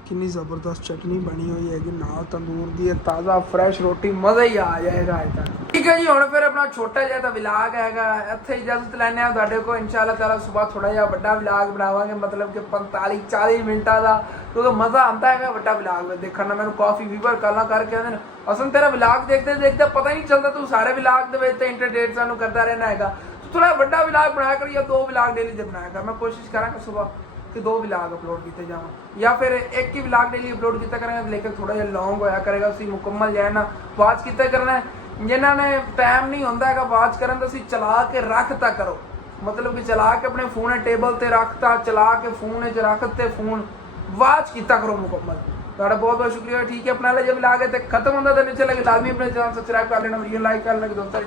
ਕਿੰਨੀ ਜ਼ਬਰਦਸਤ ਚਟਨੀ ਬਣੀ ਹੋਈ ਹੈਗੀ ਨਾਲ ਤੰਦੂਰ ਦੀ ਤਾਜ਼ਾ ਫਰੈਸ਼ ਰੋਟੀ, ਮਜ਼ਾ ਹੀ ਆ ਜਾਏਗਾ ਅੱਜ ਤੱਕ। ਠੀਕ ਹੈ ਜੀ ਹੁਣ ਫਿਰ ਆਪਣਾ ਛੋਟਾ ਜਿਹਾ ਤਾਂ ਵਲੌਗ ਹੈਗਾ ਇੱਥੇ ਇਜਾਜ਼ਤ ਲੈਣੇ ਆ ਤੁਹਾਡੇ ਕੋਲ। ਇਨਸ਼ਾਅੱਲਾ ਤਾਲਾ ਸਵੇਰ ਥੋੜਾ ਜਿਹਾ ਵੱਡਾ ਵਲੌਗ ਬਣਾਵਾਂਗੇ, ਮਤਲਬ ਕਿ 45-40 ਮਿੰਟਾਂ ਦਾ, ਕਿਉਂਕਿ ਮਜ਼ਾ ਆਉਂਦਾ ਹੈਗਾ ਵੱਡਾ ਵਲੌਗ ਦੇਖਣ ਨਾਲ। ਮੈਨੂੰ ਕਾਫੀ ਵੀਵਰ ਕਾਲਾਂ ਕਰਕੇ ਆਉਂਦੇ ਨੇ ਅਸਲ ਤੇਰਾ ਵਲੌਗ ਦੇਖਦੇ ਪਤਾ ਹੀ ਨਹੀਂ ਚੱਲਦਾ, ਤੂੰ ਸਾਰੇ ਵਲੌਗ ਦੇ ਵਿੱਚ ਤਾਂ ਇੰਟਰਟੇਨ ਸਾਨੂੰ ਕਰਦਾ ਰਹਿਣਾ ਹੈਗਾ। ਥੋੜਾ ਵੱਡਾ ਵਲੌਗ ਬਣਾਇਆ ਕਰ ਜਾਂ 2 ਵਲੌਗ ਡੇਲੀ ਦੇ ਬਣਾਇਆ ਕਰ। ਮੈਂ ਕੋਸ਼ਿਸ਼ ਕਰਾਂਗਾ ਸਵੇਰ कि 2 ਵਲੌਗ ਅਪਲੋਡ ਕੀਤੇ ਜਾਵਾਂ ਜਾਂ ਫਿਰ ਇੱਕ ਹੀ ਵਲੌਗ ਡੇਲੀ ਅਪਲੋਡ ਕੀਤਾ ਕਰਾਂਗਾ, ਲੇਕਿਨ ਥੋੜਾ ਜਿਹਾ ਲੌਂਗ ਹੋਇਆ ਕਰੇਗਾ। ਤੁਸੀਂ ਮੁਕੰਮਲ ਜਾਏ ਨਾ ਵਾਚ ਕੀਤਾ ਕਰਨਾ ਹੈ। ਜਿਨ੍ਹਾਂ ਨੇ ਟਾਈਮ ਨਹੀਂ ਹੁੰਦਾ ਹੈਗਾ ਵਾਚ ਕਰਨ ਦਾ, ਤੁਸੀਂ ਚਲਾ ਕੇ ਰੱਖਤਾ ਕਰੋ, मतलब कि चला के अपने फोन टेबल ते रखता, चला के फोन रखते, फोन वाच किया करो मुकम्मल। बहुत बहुत शुक्रिया। ठीक है अपना जब ला गए खत्म होता तो नीचे लगे लाजमी अपने चैनल सब्सक्राइब कर लेना, वीडियो लाइक कर लेना, दोस्तों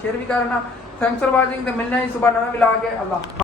शेयर भी करना। Thanks for watching. मिलना ही सुबह नवे भी ला के। अल्लाह।